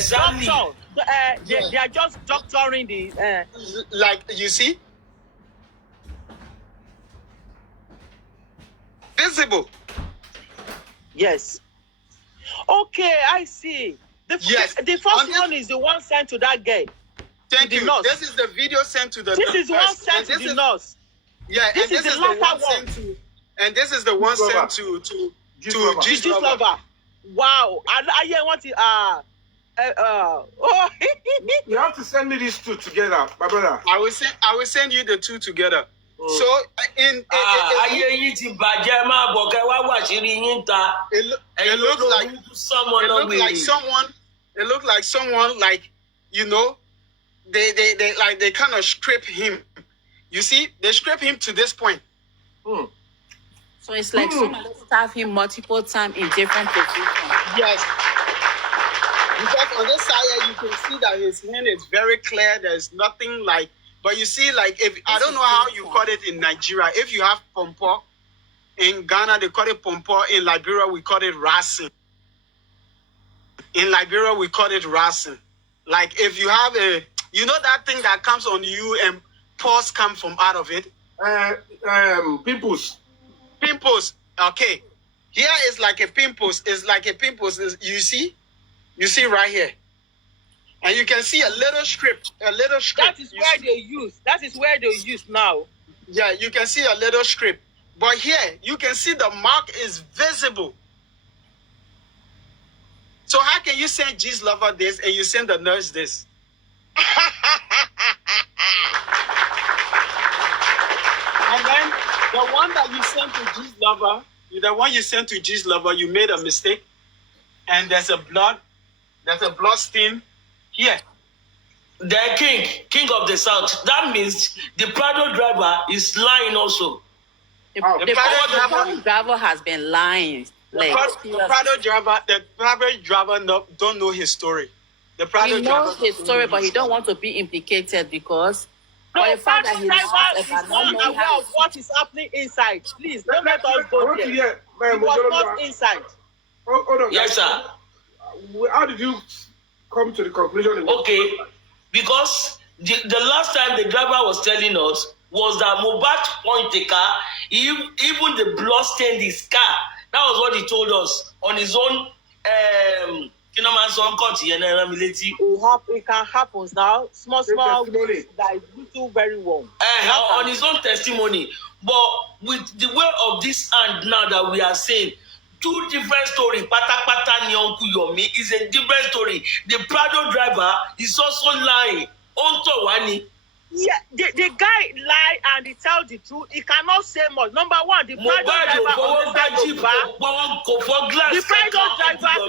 Exactly. Doctor, they are just doctoring the. Like, you see? Visible. Yes. Okay, I see. The first one is the one sent to that girl. Thank you. Nurse. This is the video sent to the This is one sent to the nurse. Yeah, this is the one sent to. And this is the one sent to Gist Lover. Wow. I want to You have to send me these two together, my brother. I will send you the two together. So it looked like someone like, you know, they kind of scrape him. You see, they scrape him to this point. So it's like someone stab him multiple times in different positions. Yes. Because on this side you can see that his hand is very clear. There's nothing like, but you see, like, if I don't know how you call it in Nigeria. If you have pompo, in Ghana they call it pompo. In Liberia we call it racing. In Liberia we call it racing. Like, if you have you know that thing that comes on you and pores come from out of it? Pimples. Pimples. Okay. Here is like a pimples. It's like a pimples. You see? You see right here. And you can see a little strip. That is where they use. That is where they use now. Yeah, you can see a little strip. But here, you can see the mark is visible. So how can you send G's Lover this and you send the nurse this? And then the one that you sent to G's Lover, you made a mistake. And there's a blood stain here. The king of the south. That means the Prado driver is lying also. The Prado driver has been lying. The Prado driver don't know his story. He knows his story, but he don't want to be implicated because the fact that he is not aware of what is happening inside. Please don't let us go there. He was not inside. Hold on. Yes, sir. How did you come to the conclusion? Okay, because the last time the driver was telling us was that Mohbad point the car, even the blood stained his car. That was what he told us on his own. It can happen now. Small, that is little, very warm. On his own testimony. But with the way of this hand now that we are saying, two different stories. Pata ni Uncle Yomi is a different story. The Prado driver is also lying. Onto Wani. Yeah, the guy lie and he tell the truth. He cannot say much. Number one, the Prado driver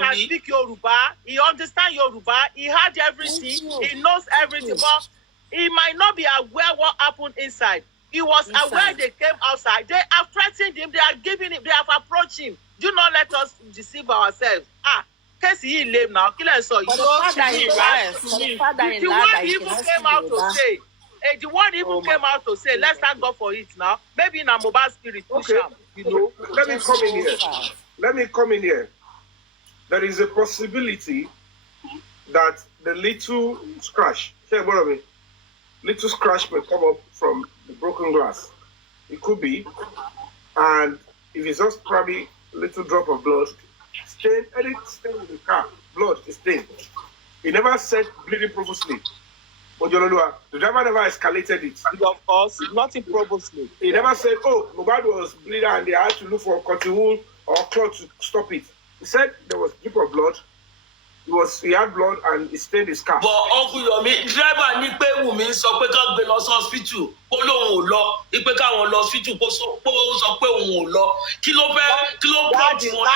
can speak Yoruba. He understands Yoruba. He had everything. He knows everything. But he might not be aware what happened inside. He was aware they came outside. They are threatening him. They are giving him. They have approached him. Do not let us deceive ourselves. Case he lame now. Kill us all. The one even came out to say. The one even came out to say, let's thank God for it now. Maybe in a mobile spirit. Okay. Let me come in here. There is a possibility that the little scratch may come up from the broken glass. It could be. And if it's just probably a little drop of blood, stain in the car, blood is stained. He never said bleeding profusely. But the driver never escalated it. Of course, nothing purposely. He never said, Mohbad was bleeding and they had to look for a cotton wool or cloth to stop it. He said there was a drip of blood. He had blood and he stained his car. But Uncle Yomi, driver ní pé Wùmí sọ pé ká gbé lọ sí hospital. Ó lóun ò lọ. Ipe káwọn lọ hospital kó sọ pé òun ò lọ. Kí ló prompt wọn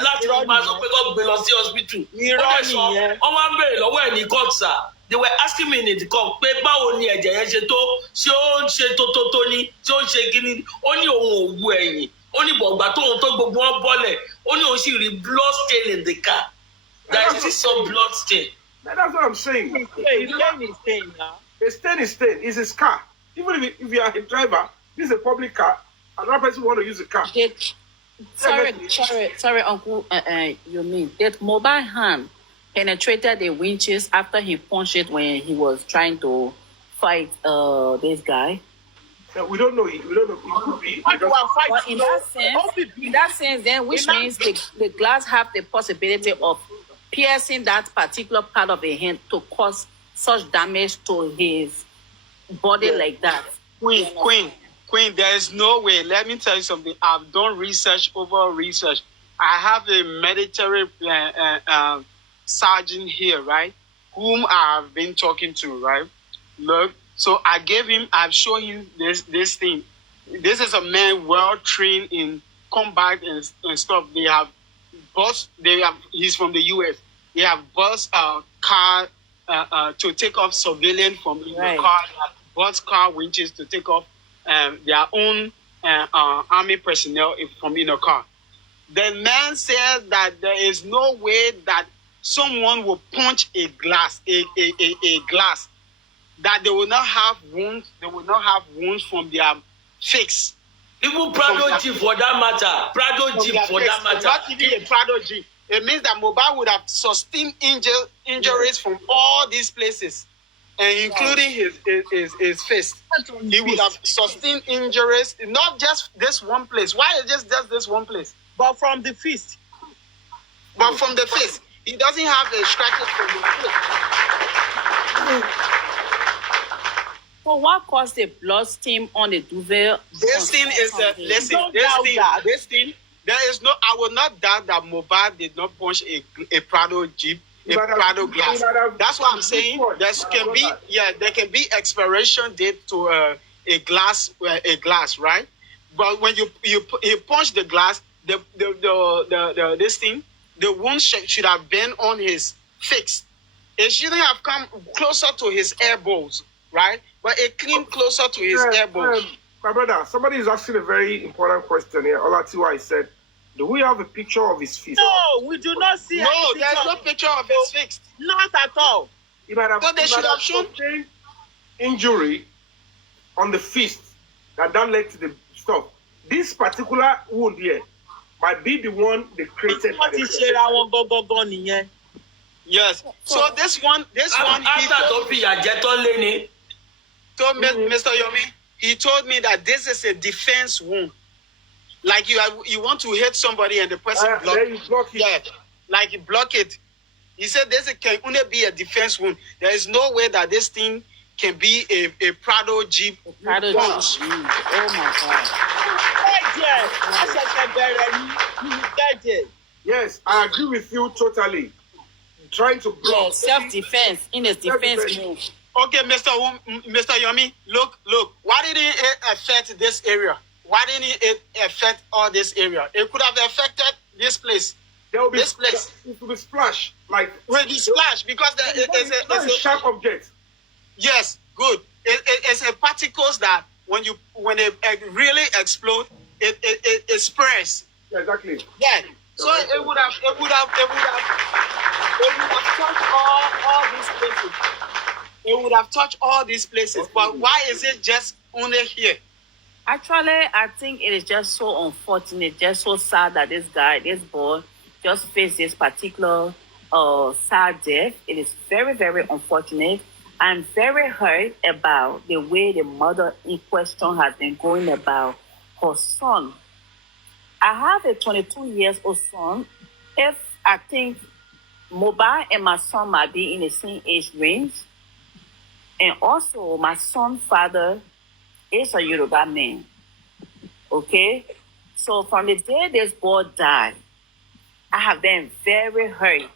láti máa sọ pé ká gbé lọ sí hospital. Ó dẹ̀ sọ, wọ́n máa ń béèrè lọ́wọ́ ẹ̀ ní court, sir. They were asking me in the court pé báwo ni ẹ̀jẹ̀ yẹn ṣe tó, ṣé ó ń ṣe tótótó ni, ṣé ó ń ṣe kíní. Ó ní òun ò wu ẹ̀yìn. Ó ní bọ̀gbà tóun tó gbogbo wọn bọ́lẹ̀. Ó ní òun sì rí blood stain in the car. There is still some blood stain. That's what I'm saying. Stain now. A stain is stain. It's his car. Even if you are a driver, this is a public car. Another person want to use the car. Sorry, Uncle Yomi. That mobile hand penetrated the winches after he punched it when he was trying to fight this guy. We don't know. We don't know. It could be. But in that sense, then which means the glass have the possibility of piercing that particular part of the hand to cause such damage to his body like that. Queen, there is no way. Let me tell you something. I've done research over research. I have a military sergeant here, right, whom I've been talking to, right? Look, so I've shown him this thing. This is a man well trained in combat and stuff. He's from the US. They have bus car to take off civilians from the car, bus car winches to take off their own army personnel from in a car. The man said that there is no way that someone will punch a glass, a glass, that they will not have wounds. They will not have wounds from their face. Even Prado Jeep for that matter. Prado Jeep for that matter. Not even a Prado Jeep. It means that Mohbad would have sustained injuries from all these places, and including his face. He would have sustained injuries, not just this one place. Why is just this one place? But from the fist. But from the face. He doesn't have the scratches from the face. So what caused the blood stain on the duvet? This thing is this thing. There is no. I will not doubt that Mohbad did not punch a Prado Jeep, a Prado glass. That's what I'm saying. There can be expiration date to a glass, right? But when you punch the glass, this thing, the wound should have been on his face. It shouldn't have come closer to his elbows, right? But it came closer to his elbows. My brother, somebody is asking a very important question here. Olatiwa said, do we have a picture of his fist? No, we do not see. No, there's no picture of his fist. Not at all. So they should have shown injury on the fist that led to the stuff. This particular wound here might be the one they created. Yes. So this one. Told Mr. Yomi, he told me that this is a defense wound. Like you want to hit somebody and the person block it. Yeah, like you block it. He said this can only be a defense wound. There is no way that this thing can be a Prado Jeep. Prado Jeep. Oh my God. Yes, I agree with you totally. Trying to block. Self-defense in his defense move. Okay, Mr. Yomi, look. Why didn't it affect this area? Why didn't it affect all this area? It could have affected this place. There will be this place. It will be splash. Like will be splash because it's a sharp object. Yes, good. It's a particles that when it really explode, it spreads. Yeah, exactly. Yeah. So it would have touched all these places. It would have touched all these places. Okay. But why is it just only here? Actually, I think it is just so unfortunate, just so sad that this boy, just faced this particular sad death. It is very, very unfortunate. I'm very hurt about the way the mother in question has been going about her son. I have a 22-year-old son. If I think Mohbad and my son might be in the same age range, and also my son's father is a Yoruba man. Okay? So from the day this boy died, I have been very hurt.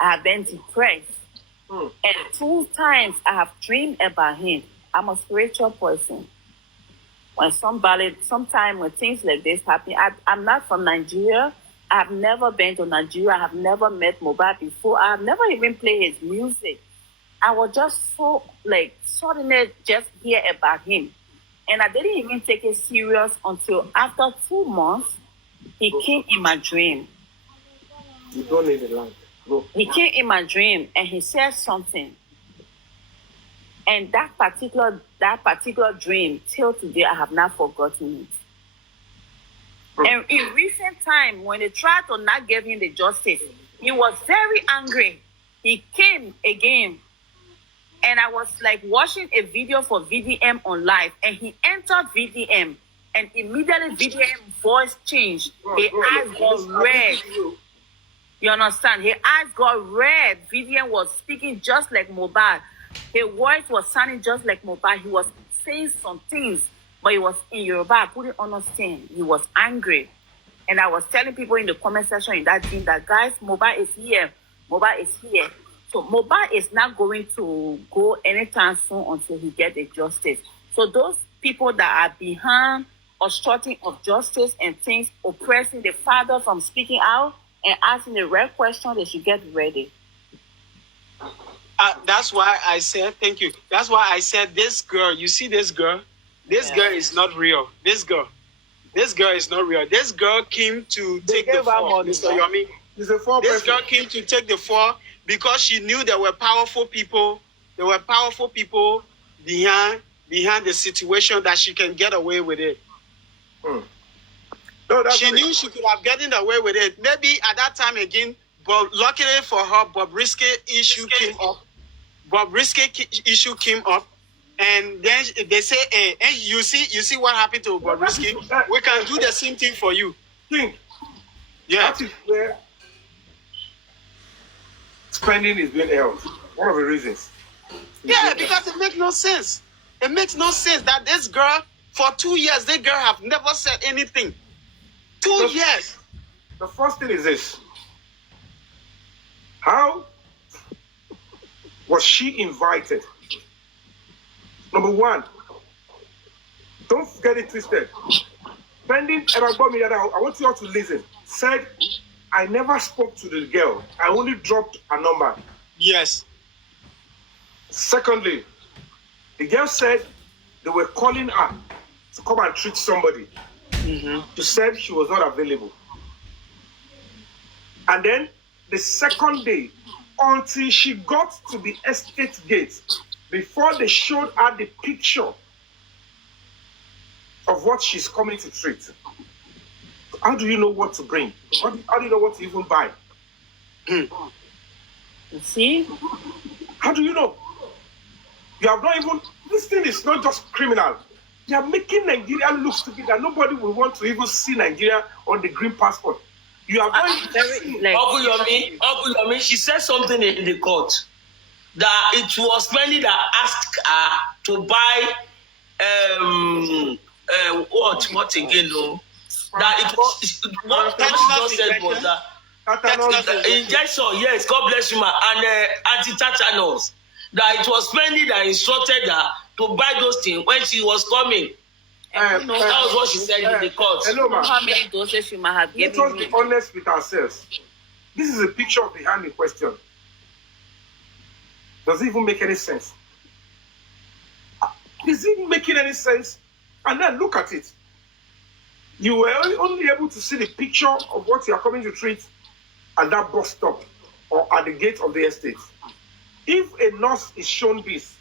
I have been depressed. And 2 times I have dreamed about him. I'm a spiritual person. Sometimes when things like this happen, I'm not from Nigeria. I have never been to Nigeria. I have never met Mohbad before. I have never even played his music. I was just so, suddenly just hear about him. And I didn't even take it serious until after 2 months, he came in my dream. You don't need a lamp. No. He came in my dream and he said something. And that particular dream, till today, I have not forgotten it. And in recent time, when they tried to not give him the justice, he was very angry. he came again. And I was like watching a video for VDM on live, and he entered VDM, and immediately VDM voice changed. His eyes got red. You understand? His eyes got red. VDM was speaking just like Mohbad. His voice was sounding just like Mohbad. He was saying some things, but he was in Yoruba. I couldn't understand. He was angry. And I was telling people in the comment section in that team that, guys, Mohbad is here. Mohbad is here. So Mohbad is not going to go anytime soon until he gets a justice. So those people that are behind obstructing of justice and things, oppressing the father from speaking out and asking the right question, they should get ready. That's why I said, thank you. That's why I said this girl, you see this girl? This girl is not real. This girl is not real. This girl came to take the fall, Mr. Yomi. This girl came to take the fall because she knew there were powerful people. There were powerful people behind the situation that she can get away with it. No, she knew she could have gotten away with it. Maybe at that time again, but luckily for her, Bobrisky issue came up. And then they say, hey, you see what happened to Bobrisky? We can do the same thing for you. Yeah. That is where spending is being held. One of the reasons. Yeah, because it makes no sense. It makes no sense that this girl, for 2 years, this girl have never said anything. 2 years. The first thing is this. How was she invited? Number one, don't get it twisted. Spending, I want you all to listen. Said, I never spoke to the girl. I only dropped a number. Yes. Secondly, the girl said they were calling her to come and treat somebody. She said she was not available. And then the second day, until she got to the estate gate, before they showed her the picture of what she's coming to treat. How do you know what to bring? How do you know what to even buy? You see? How do you know? You have not even, this thing is not just criminal. They are making Nigeria look stupid that nobody will want to even see Nigeria on the green passport. You have not even seen. Uncle Yomi, she said something in the court that it was many that asked her to buy what again, no? That it was what she just said was that injection, yes, God bless you, ma, and anti-tetanus. That it was many that instructed her to buy those things when she was coming. That was what she said in the court. Hello, ma. How many doses you might have given Let us be honest with ourselves. This is a picture of the hand in question. Does it even make any sense? Is it making any sense? And then look at it. You were only able to see the picture of what you are coming to treat at that bus stop or at the gate of the estate. If a nurse is shown this,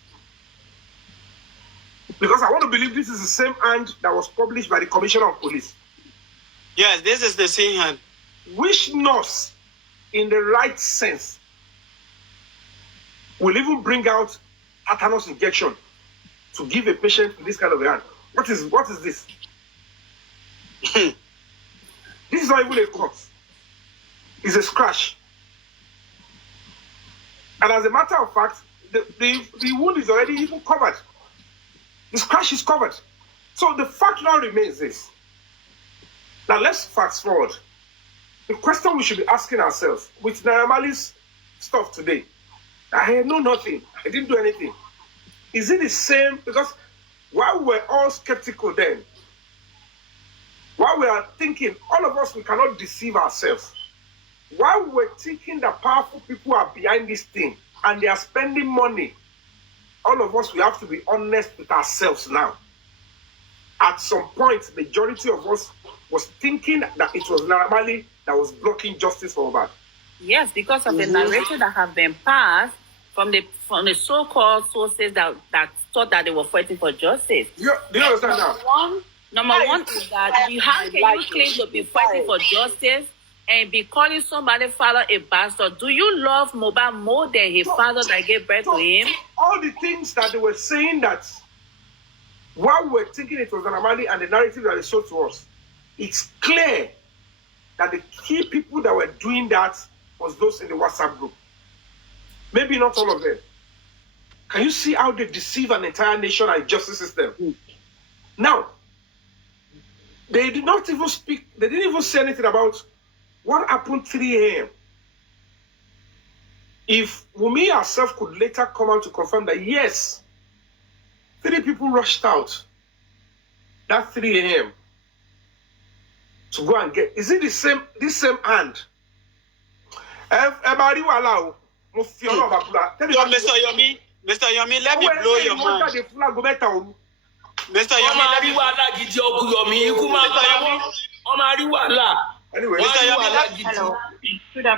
because I want to believe this is the same hand that was published by the Commissioner of Police. Yes, this is the same hand. Which nurse, in the right sense, will even bring out tetanus injection to give a patient with this kind of a hand? What is this? This is not even a cut. It's a scratch. And as a matter of fact, the wound is already even covered. The scratch is covered. So the fact now remains this. Now let's fast forward. The question we should be asking ourselves with Naira Marley's stuff today. I know nothing. I didn't do anything. Is it the same? Because while we're all skeptical then, while we are thinking, all of us, we cannot deceive ourselves. While we're thinking that powerful people are behind this thing and they are spending money, all of us, we have to be honest with ourselves now. At some point, the majority of us was thinking that it was Naira Marley that was blocking justice for Mohbad. Yes, because of the narrative that have been passed from the so-called sources that thought that they were fighting for justice. Do you understand now? Number one is that how can you claim to be fighting for justice and be calling somebody father a bastard. Do you love Mohbad more than his father that gave birth to him? All the things that they were saying that while we were thinking it was an anomaly and the narrative that they sold to us, it's clear that the key people that were doing that was those in the WhatsApp group. Maybe not all of them. Can you see how they deceive an entire nation and justice system? Now, they did not even speak, they didn't even say anything about what happened 3 a.m. If Wumi herself could later come out to confirm that, yes, 3 people rushed out that 3 a.m. to go and get, is it this same hand? Everybody will allow. Mr. Yomi, let me blow your mind. Mr. Yomi, let me. Anyway, Hello.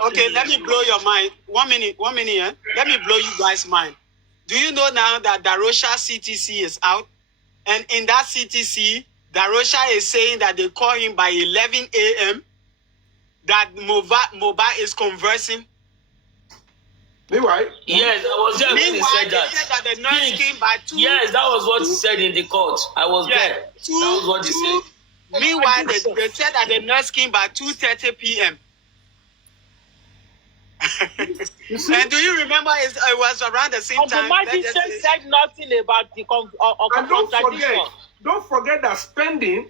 Okay, let me blow your mind. 1 minute, yeah? Let me blow you guys' mind. Do you know now that Darosha CTC is out? And in that CTC, Darosha is saying that they call him by 11 a.m. that Mohbad is conversing. Meanwhile, yes, I was there when he said that. They said that the nurse came by 2. Yes, that was what he said in the court. I was there. That was what he said. Meanwhile, they said that the nurse came by 2:30 p.m. And do you remember it was around the same time? The magistrate said nothing about the contradiction. Don't forget that Spending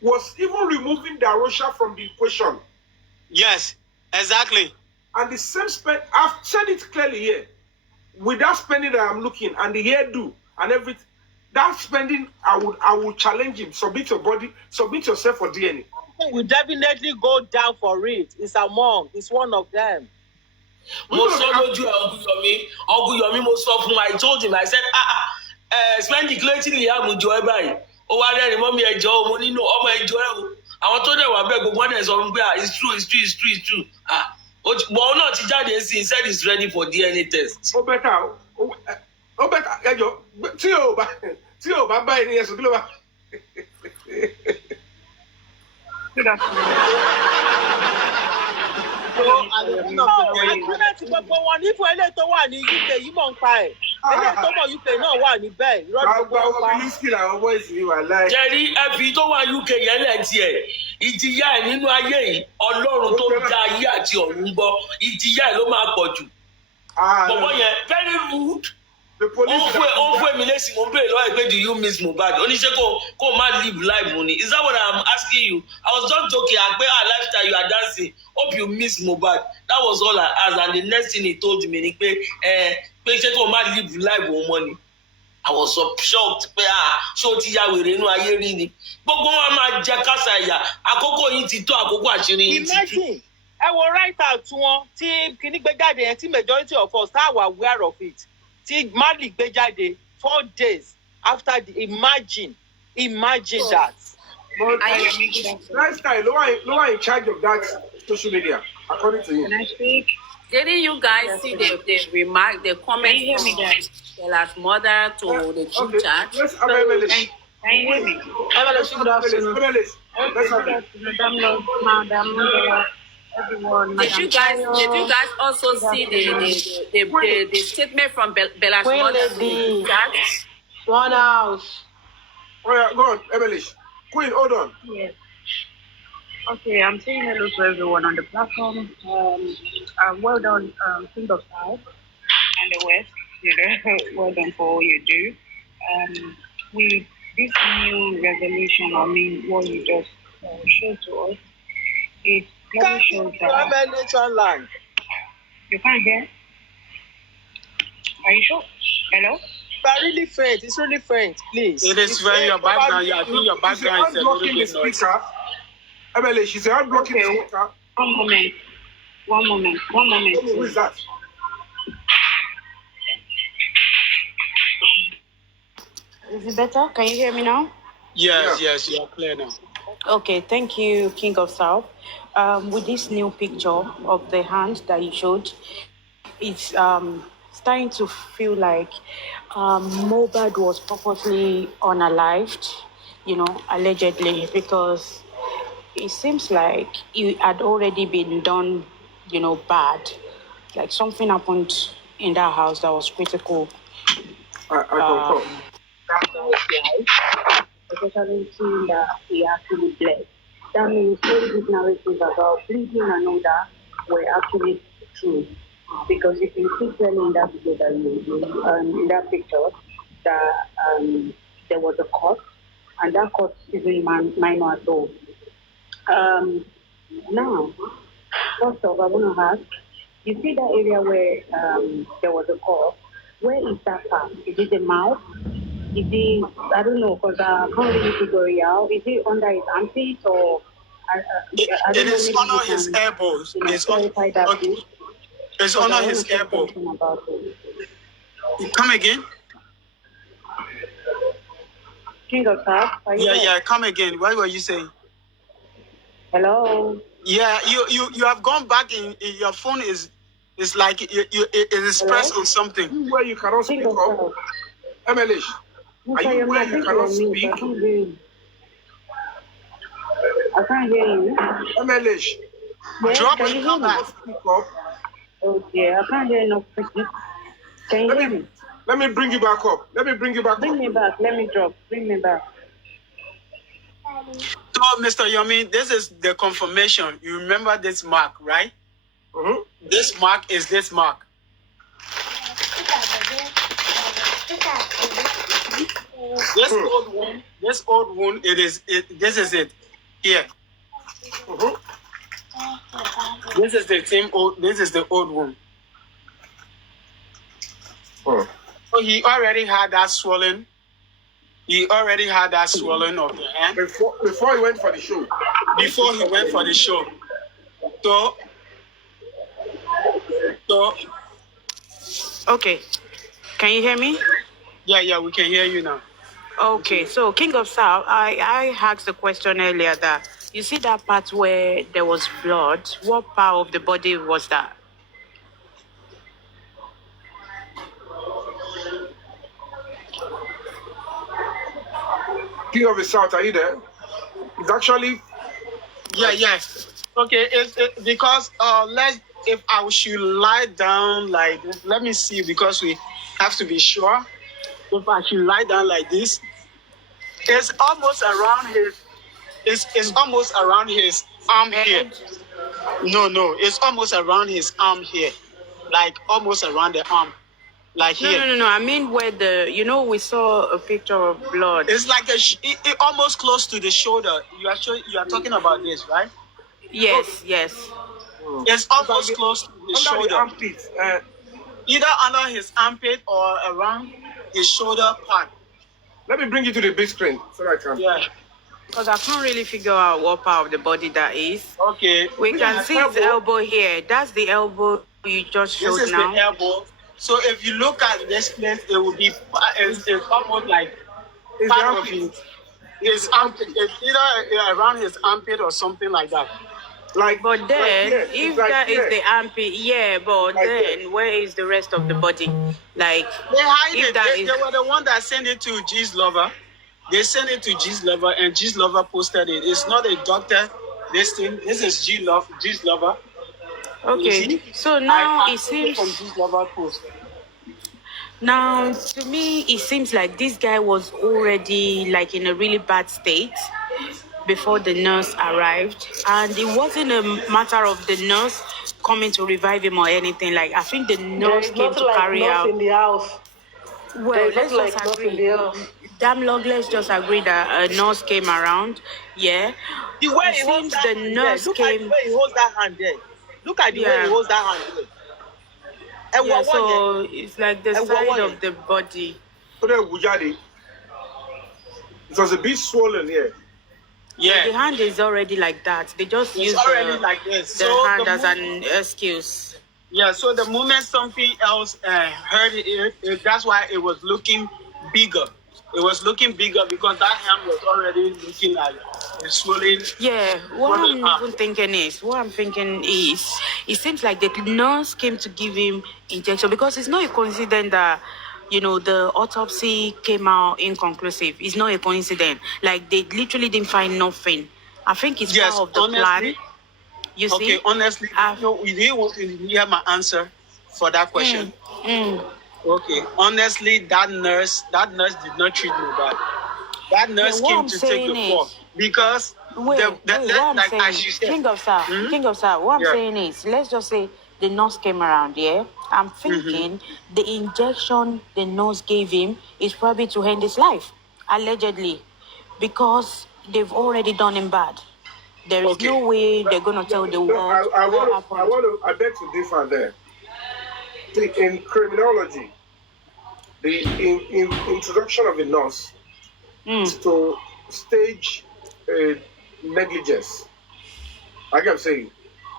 was even removing Darosha from the equation. Yes, exactly. And the same I've said it clearly here. With that Spending that I'm looking, and the hairdo and everything, that Spending, I would challenge him. Submit your body, submit yourself for DNA. We definitely go down for it. It's it's one of them. I told him, I said, Spending clearly have with Joy by. Oh, I let him mommy a job, money no, oh my joy. I want to know what beg one is on where it's true. But not he said he's ready for DNA test. Oh, better. Tio, bye yes, global. Good afternoon. If we're let one in UK, you won't buy. UK no one in bed. Jerry, if you don't want UK, ìjìyà ẹ̀ nínú ayé yìí Ọlọ́run tó dá ayé àti ọ̀run gbọ́ ìjìyà ẹ̀ ló máa pọ̀ jù. Bọ̀bọ̀ yẹn very rude. Ó fún mi lésì mo bèèrè lọ́wọ́ ẹ̀ pé do you miss Mohbad? Oníṣẹ́ kó má live life mo ni. Is that what I'm asking you? I was just joking àpé lifestyle you are dancing. Hope you miss Mohbad. That was all I asked, and the next thing he told me ni pé ṣé kó má live life òun mọ́ ni. I was so shocked pé ṣó ti ya wèrè inú ayé rí ni. Gbogbo wọn máa jẹ kásá ìyà. Àkókò yìí ti tó, àkókò àṣírí yìí ti tú. Imagine, I will write out to wọn tí kìíní gbé jáde yẹn tí majority of us are aware of it. Tí Mali gbé jáde 4 days after the imagine that. But lifestyle, lower in charge of that social media, according to him. Can I speak? Didn't you guys see the remark, the comment from the last mother to the group chat? Yes, Can you hear me? Everyone. Did you guys also see the statement from Bella's mother to the group chat? One house. Oh yeah, go on, Emily. Queen, hold on. Yes. Okay, I'm saying hello to everyone on the platform. Well done, King of South and the West. Well done for all you do. With this new revelation, what you just showed to us, it clearly shows that you can't hear. Are you sure? Hello? But really faint. It's really faint. Please. It is when your background. I think your background is a little bit noisy. Emily, she's blocking the speaker. One moment. Who is that? Is it better? Can you hear me now? Yes, you are clear now. Okay, thank you, King of South. With this new picture of the hand that you showed, it's starting to feel like Mohbad was purposely unalived, allegedly, because it seems like it had already been done, bad. Like something happened in that house that was critical. I confirm. That's why, especially seeing that he actually bled. That means all these narratives about bleeding and all that were actually true. Because if you see clearly in that video that in that picture, that there was a cut, and that cut isn't minor at all. Now, first off, I want to ask, you see that area where there was a cut, where is that part? Is it the mouth? Is it, I don't know, because I can't really figure it out. Is it under his armpit or... I don't it know, is maybe under you his can, elbows. It's clarify that, okay. please. It's Because under I want his to say elbow. something about it. Come again? King of Hearts, are you there? Yeah, come again. What were you saying? Hello? Yeah, you have gone back in your phone is like it is pressed on something. Where you cannot speak King of up. Hearts. Emelish, are you where you cannot speak? I can't hear you. I can't hear you. Emelish, Yes, Drop can it, you come hear me? back. speak up. Oh dear, I can't hear enough. Can you hear me? Let me bring you back up. Bring me back. Let me drop. Bring me back. So, Mr. Yomi, this is the confirmation. You remember this mark, right? Mm-hmm. This mark is this mark. This old wound, this is it. Here. Mm-hmm. This is the old wound. Oh. So he already had that swelling. He already had that swelling of the hand. Before he went for the show. Before he went for the show. So Okay. Can you hear me? yeah, we can hear you now. Okay, so King of South, I asked a question earlier that you see that part where there was blood. What part of the body was that? King of the South, are you there? It's actually... Yeah. Okay, because if I should lie down like this, let me see, because we have to be sure. If I should lie down like this, it's almost around it's almost around his arm here. No, it's almost around his arm here. Like almost around the arm. Like here. No. I mean where we saw a picture of blood. It's like it almost close to the shoulder. You are talking about this, right? Yes. It's almost close to the shoulder. The armpit. Either under his armpit or around his shoulder part. Let me bring you to the big screen so I can... Yeah. Because I can't really figure out what part of the body that is. Okay. We can see his elbow here. That's the elbow you just showed now. This is the elbow. So if you look at this place, it will be it's almost like part of his armpit. It's either around his armpit or something like that. But then, if that is the armpit, but then where is the rest of the body? Like, they hide it. They were the one that sent it to G's Lover. They sent it to G's Lover, and G's Lover posted it. It's not a doctor. This is G's Lover. Okay, so now it seems... From G's Lover post. Now, to me, it seems like this guy was already like in a really bad state before the nurse arrived, and it wasn't a matter of the nurse coming to revive him or anything. Like, I think the nurse came to carry out in the house. Well, let's just agree. Damn long, let's just agree that a nurse came around. Yeah. The way It he holds seems that the hand nurse there. Look came- at the way he holds that hand there. Look at the way he holds that hand there. Yeah, so it's like the side of the body. It was a bit swollen here. Yeah. The hand is already like that. They just use already like this. the So hand the as an excuse. Yeah, so the moment something else heard it, that's why it was looking bigger. It was looking bigger because that hand was already looking like swollen. Yeah, what I'm thinking is, it seems like the nurse came to give him injection because it's not a coincidence that, the autopsy came out inconclusive. It's not a coincidence. Like, they literally didn't find nothing I think it's Yes, part of the honestly, plan. You okay, see? honestly, do you want to hear my answer for that question? Okay, honestly, that nurse did not treat me bad. That nurse what came I'm to take the saying fall is, because what I'm like saying, as you said, King of Star, what I'm yeah. saying is, let's just say the nurse came around, yeah? I'm thinking the injection the nurse gave him is probably to end his life, allegedly, because they've already done him bad. There is Okay. no way they're going to tell the world I what want to, I beg to differ there. See, in criminology, the introduction of a nurse is to stage negligence. Like I'm saying.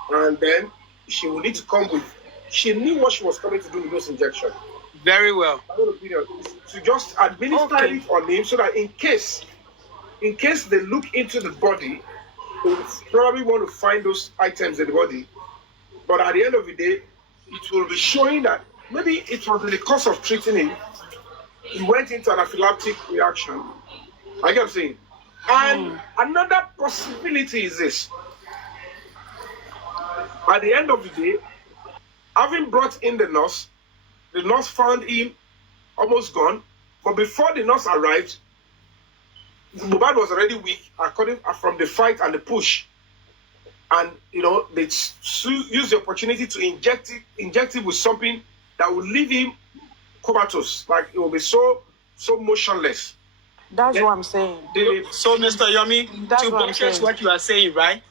And then she will need to come with, she knew what she was coming to do with those injections. Very well. My own opinion is to just administer it on him so that in case they look into the body, they will probably want to find those items in the body. But at the end of the day, it will be showing that maybe it was in the course of treating him, he went into an anaphylactic reaction. Like I'm saying. And another possibility is this. At the end of the day, having brought in the nurse found him almost gone. But before the nurse arrived, Mohbad was already weak, according from the fight and the push. And they used the opportunity to inject him with something that would leave him comatose, like it will be so motionless. That's what I'm saying. So, Mr. Yomi, to buttress what you are saying, right?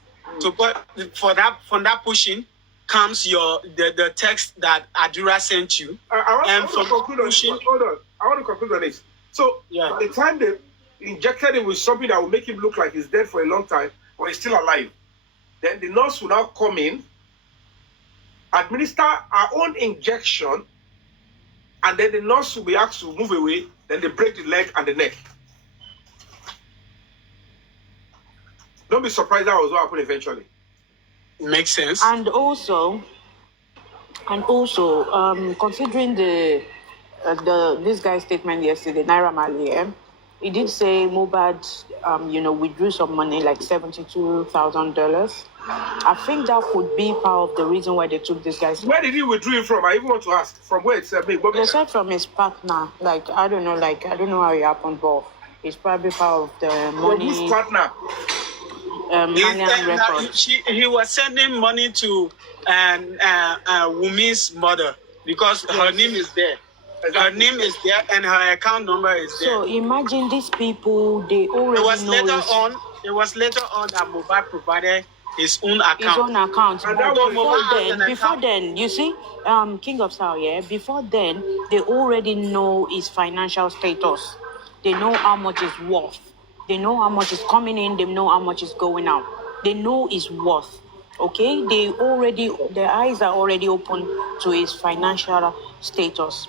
From that pushing comes the text that Adura sent you. I want to conclude on this. So, by the time they injected him with something that will make him look like he's dead for a long time, but he's still alive, then the nurse will now come in, administer her own injection, and then the nurse will be asked to move away, then they break the leg and the neck. Don't be surprised that was what happened eventually. Makes sense. And also, considering this guy's statement yesterday, Naira Marley, he did say Mohbad, withdrew some money, like $72,000. I think that could be part of the reason why they took this guy's. Where did he withdraw it from? I even want to ask. From where it's they said from his partner. I don't know how it happened, but it's probably part of the money. Whose partner? He was sending money to Wumi's mother because her name is there. Her name is there and her account number is there. So imagine these people, they already know. It was later on that Mohbad provided his own account. His own account. But before then, you see, King of Star, before then, they already know his financial status. They know how much is worth. They know how much is coming in. They know how much is going out. They know his worth. Okay? Their eyes are already open to his financial status.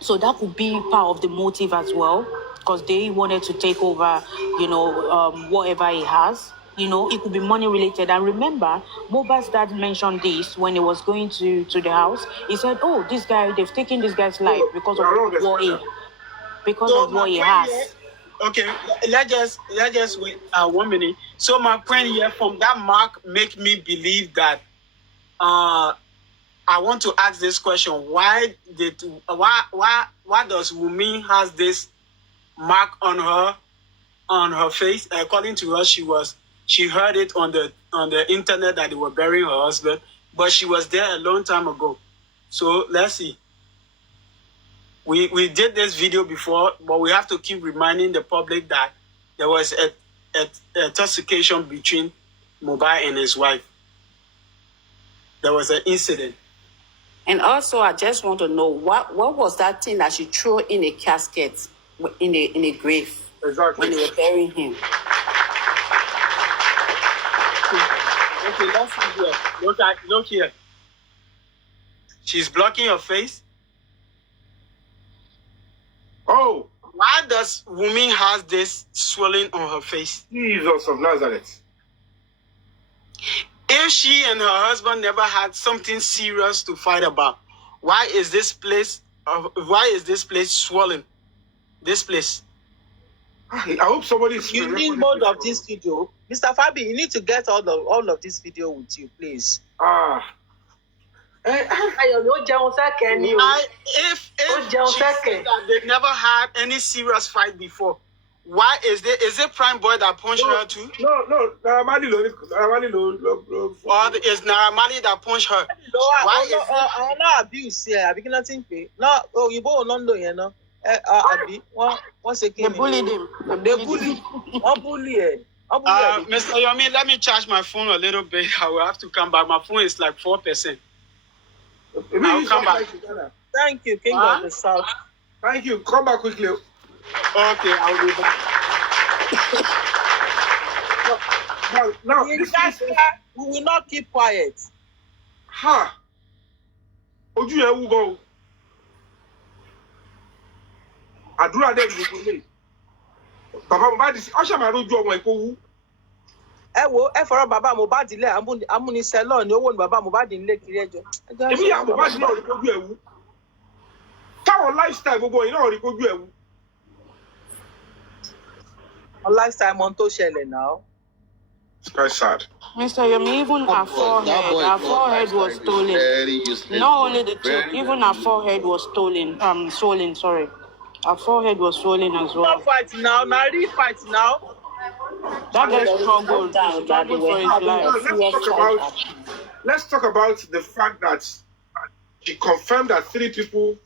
So that could be part of the motive as well, because they wanted to take over, whatever he has. It could be money related. And remember, Mohbad's dad mentioned this when he was going to the house. He said, "Oh, this guy, they've taken this guy's life because of what he has." Okay, let's just wait 1 minute. So my friend here from that mark make me believe that I want to ask this question: why does Wunmi has this mark on her face? According to her, she heard it on the internet that they were burying her husband, but she was there a long time ago. So let's see. We did this video before, but we have to keep reminding the public that there was a intoxication between Mohbad and his wife. There was an incident. And also, I just want to know what was that thing that she threw in a casket in a grave when they were burying him. Okay, let's see here. Look here. She's blocking your face. Oh, why does Wunmi has this swelling on her face? Jesus of Nazareth. If she and her husband never had something serious to fight about, why is this place swollen? This place. I hope somebody is. You need more of this video. Mr. Fabi, you need to get all of this video with you, please. If she said that they never had any serious fight before, why is it Prime Boy that punched her too? No. Naramali or is Naramali that punched her? Why is it? No abuse here. I begin nothing pay. No, you both London, you know. What's a They bullied him. They bully. One bully. Mr. Yomi, let me charge my phone a little bit. I will have to come back. My phone is like 4%. I'll come back. Thank you, King of the South. Thank you. Come back quickly. Okay, I'll be back. Now we will not keep quiet. Ha! Ojú ẹ wú gan o. Àdúrà dẹ̀ gbogbo lè. Bàbá Mohbad ọ̀ṣà máa rójú ọmọ ìkó wú. Ẹ wo ẹ fọ̀rọ̀ bàbá Mohbad lẹ̀ amúnisẹ́lọ̀ ni owó ni bàbá Mohbad ń lé kiri ẹjọ́. Èmi yà Mohbad náà rí kójú ẹ̀ wú. Táwọn lifestyle gbogbo yìí náà rí kójú ẹ̀ wú. Lifestyle mọ tó ṣẹlẹ̀ náà. It's quite sad. Mr. Yomi, even her forehead was stolen. Not only the tip, even her forehead was swollen, sorry. Her forehead was swollen as well. Not fight now, real fight now. That guy struggled for his life. Let's talk about the fact that she confirmed that 3 people.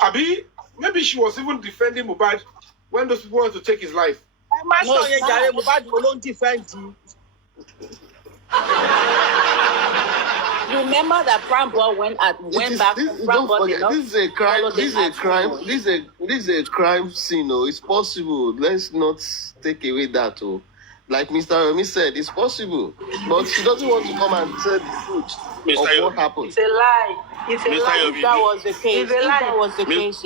Abi, maybe she was even defending Mohbad when those people wanted to take his life. Remember that Prime Boy went back. Don't forget, this is a crime. This is a crime scene. Oh, it's possible. Let's not take away that. Oh, like Mr. Yomi said, it's possible, but she doesn't want to come and tell the truth of what happened. It's a lie. It's a lie. If that was the case,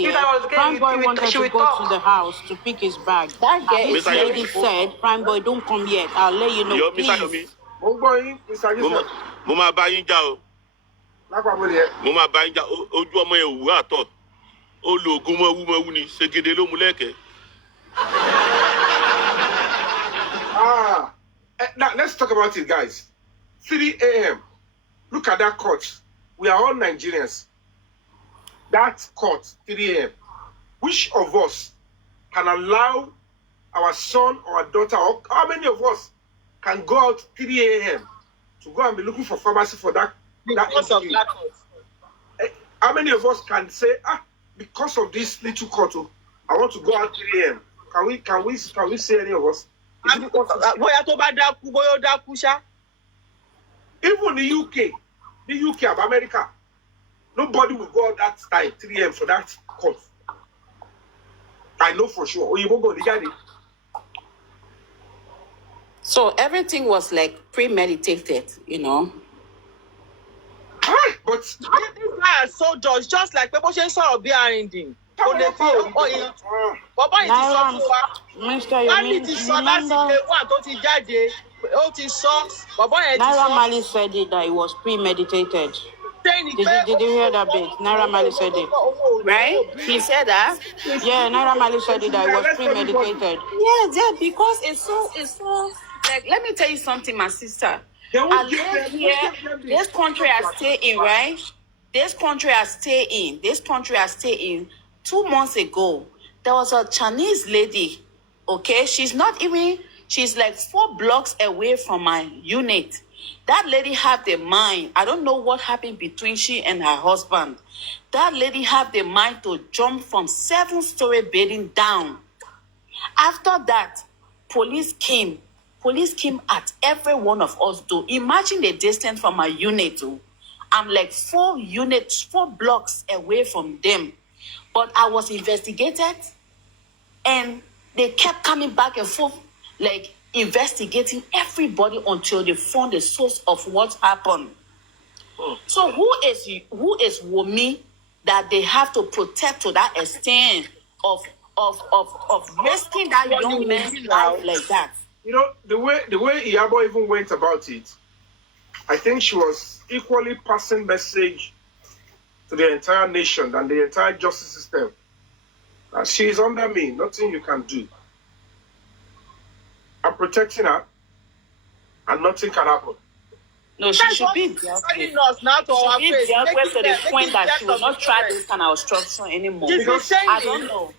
Prime Boy wanted to go to the house to pick his bag. That lady said, Prime Boy, don't come yet. I'll let you know, please. Mo máa bá yín jà o. Mo máa bá yín jà ojú ọmọ ẹ̀ wù àtọ̀. Ó lo oògùn mọ́wúmọ́wú ni ṣègede ló mú lẹ́kẹ̀ẹ́. Now let's talk about it, guys. 3 a.m. Look at that court. We are all Nigerians. That court, 3 a.m. Which of us can allow our son or our daughter, or how many of us can go out 3 a.m. to go and be looking for pharmacy for that interview? How many of us can say, because of this little court, I want to go out 3 a.m. Can we say any of us? Even the UK of America, nobody will go out that time, 3 a.m. for that court. I know for sure. So everything was like premeditated, you know. But these guys are so just like people say so behind him. Naira Marley said it that it was premeditated. Did you hear that bit? Naira Marley said it. Right? He said that? Yeah, Naira Marley said it that it was premeditated. Yeah, because it's so like, let me tell you something, my sister. I live here. This country I stay in, right? This country I stay in 2 months ago, there was a Chinese lady, okay? She's like 4 blocks away from my unit. That lady had the mind. I don't know what happened between she and her husband. That lady had the mind to jump from 7-story building down. After that, police came at every one of us. Imagine the distance from my unit. I'm like 4 blocks away from them. But I was investigated, and they kept coming back and forth, like investigating everybody until they found the source of what happened. So who is Yomi that they have to protect to that extent of risking that young man's life like that? You know, the way Iyabo even went about it, I think she was equally passing message to the entire nation and the entire justice system She is under me. Nothing you can do. I'm protecting her, and nothing can happen. No, she should be dealt with. She should be dealt with to the point that she will not try this kind of obstruction anymore. Because I don't know.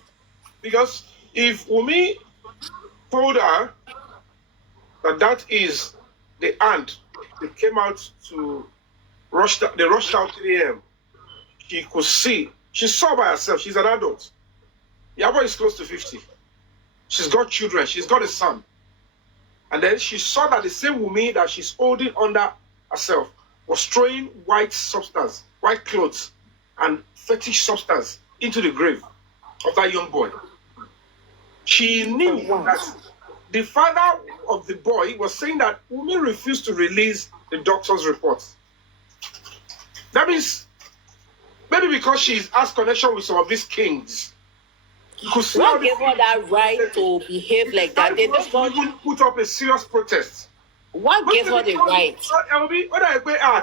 Because if Wumi told her that that is the aunt, they came out to they rushed out 3 a.m. She could see. She saw by herself. She's an adult. Yabo is close to 50. She's got children. She's got a son. And then she saw that the same Wumi that she's holding under herself was throwing white substance, white clothes, and fetish substance into the grave of that young boy. She knew that the father of the boy was saying that Wumi refused to release the doctor's report. That means maybe because she has connection with some of these kings. What gave her that right to behave like that? They just put up a serious protest. What gave her the right? He was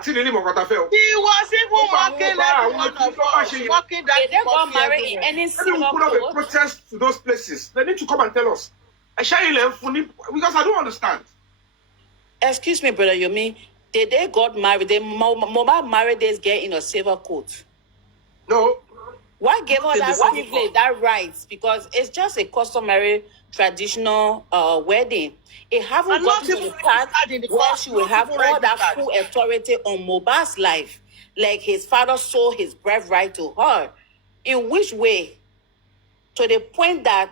even mocking everyone of us, mocking that. They got married in any single put up a protest to those places. They need to come and tell us. Because I don't understand. Excuse me, brother Yomi. Did they got married? They Mobile married this girl in a silver coat. No. Why gave her that privilege, that right? Because it's just a customary, traditional wedding. It haven't gotten to the part where she will have all that full authority on Mohbad's life. Like his father sold his birthright to her. In which way? To the point that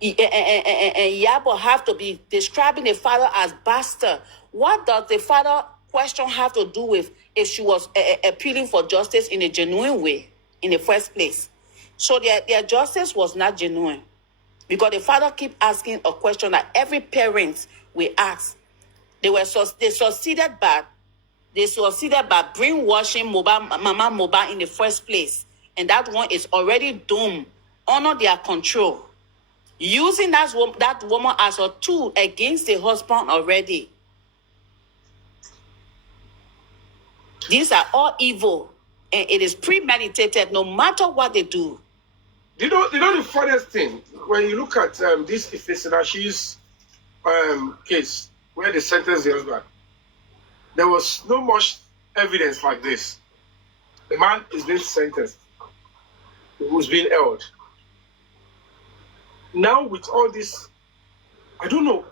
Yabo have to be describing the father as bastard. What does the father question have to do with if she was appealing for justice in a genuine way in the first place? So their justice was not genuine. Because the father keep asking a question that every parent will ask. They succeeded by brainwashing Mama Mohbad in the first place. And that one is already doomed under their control. Using that woman as a tool against the husband already. These are all evil. And it is premeditated no matter what they do. You know the funniest thing, when you look at this Ifesinashi's case, where they sentenced the husband, there was no much evidence like this. The man is being sentenced, who's being held. Now with all this, I don't know,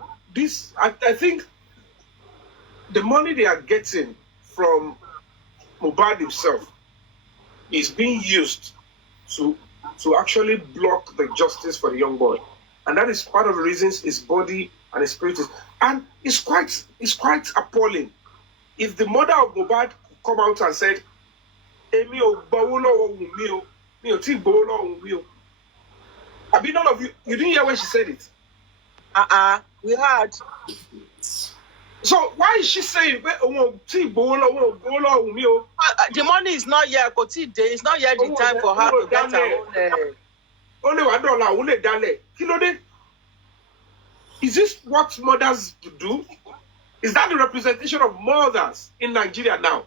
I think the money they are getting from Mohbad himself is being used to actually block the justice for the young boy. And that is part of the reasons his body and his spirit is. And it's quite appalling. If the mother of Mohbad come out and said, I mean, none of you didn't hear when she said it. We heard. So why is she saying the money is not yet? It's not yet the time for her to get her own. Is this what mothers do? Is that the representation of mothers in Nigeria now?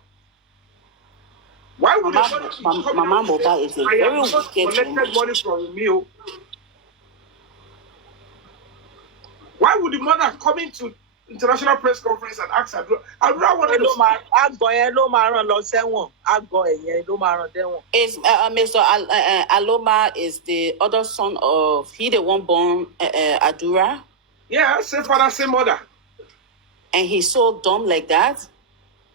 Why would Mama Mohbad is a very wicked money from me? Why would the mother come into international press conference and ask her? Mr. Aloma is the other son of the one born Adura. Yeah, same father, same mother. And he's so dumb like that.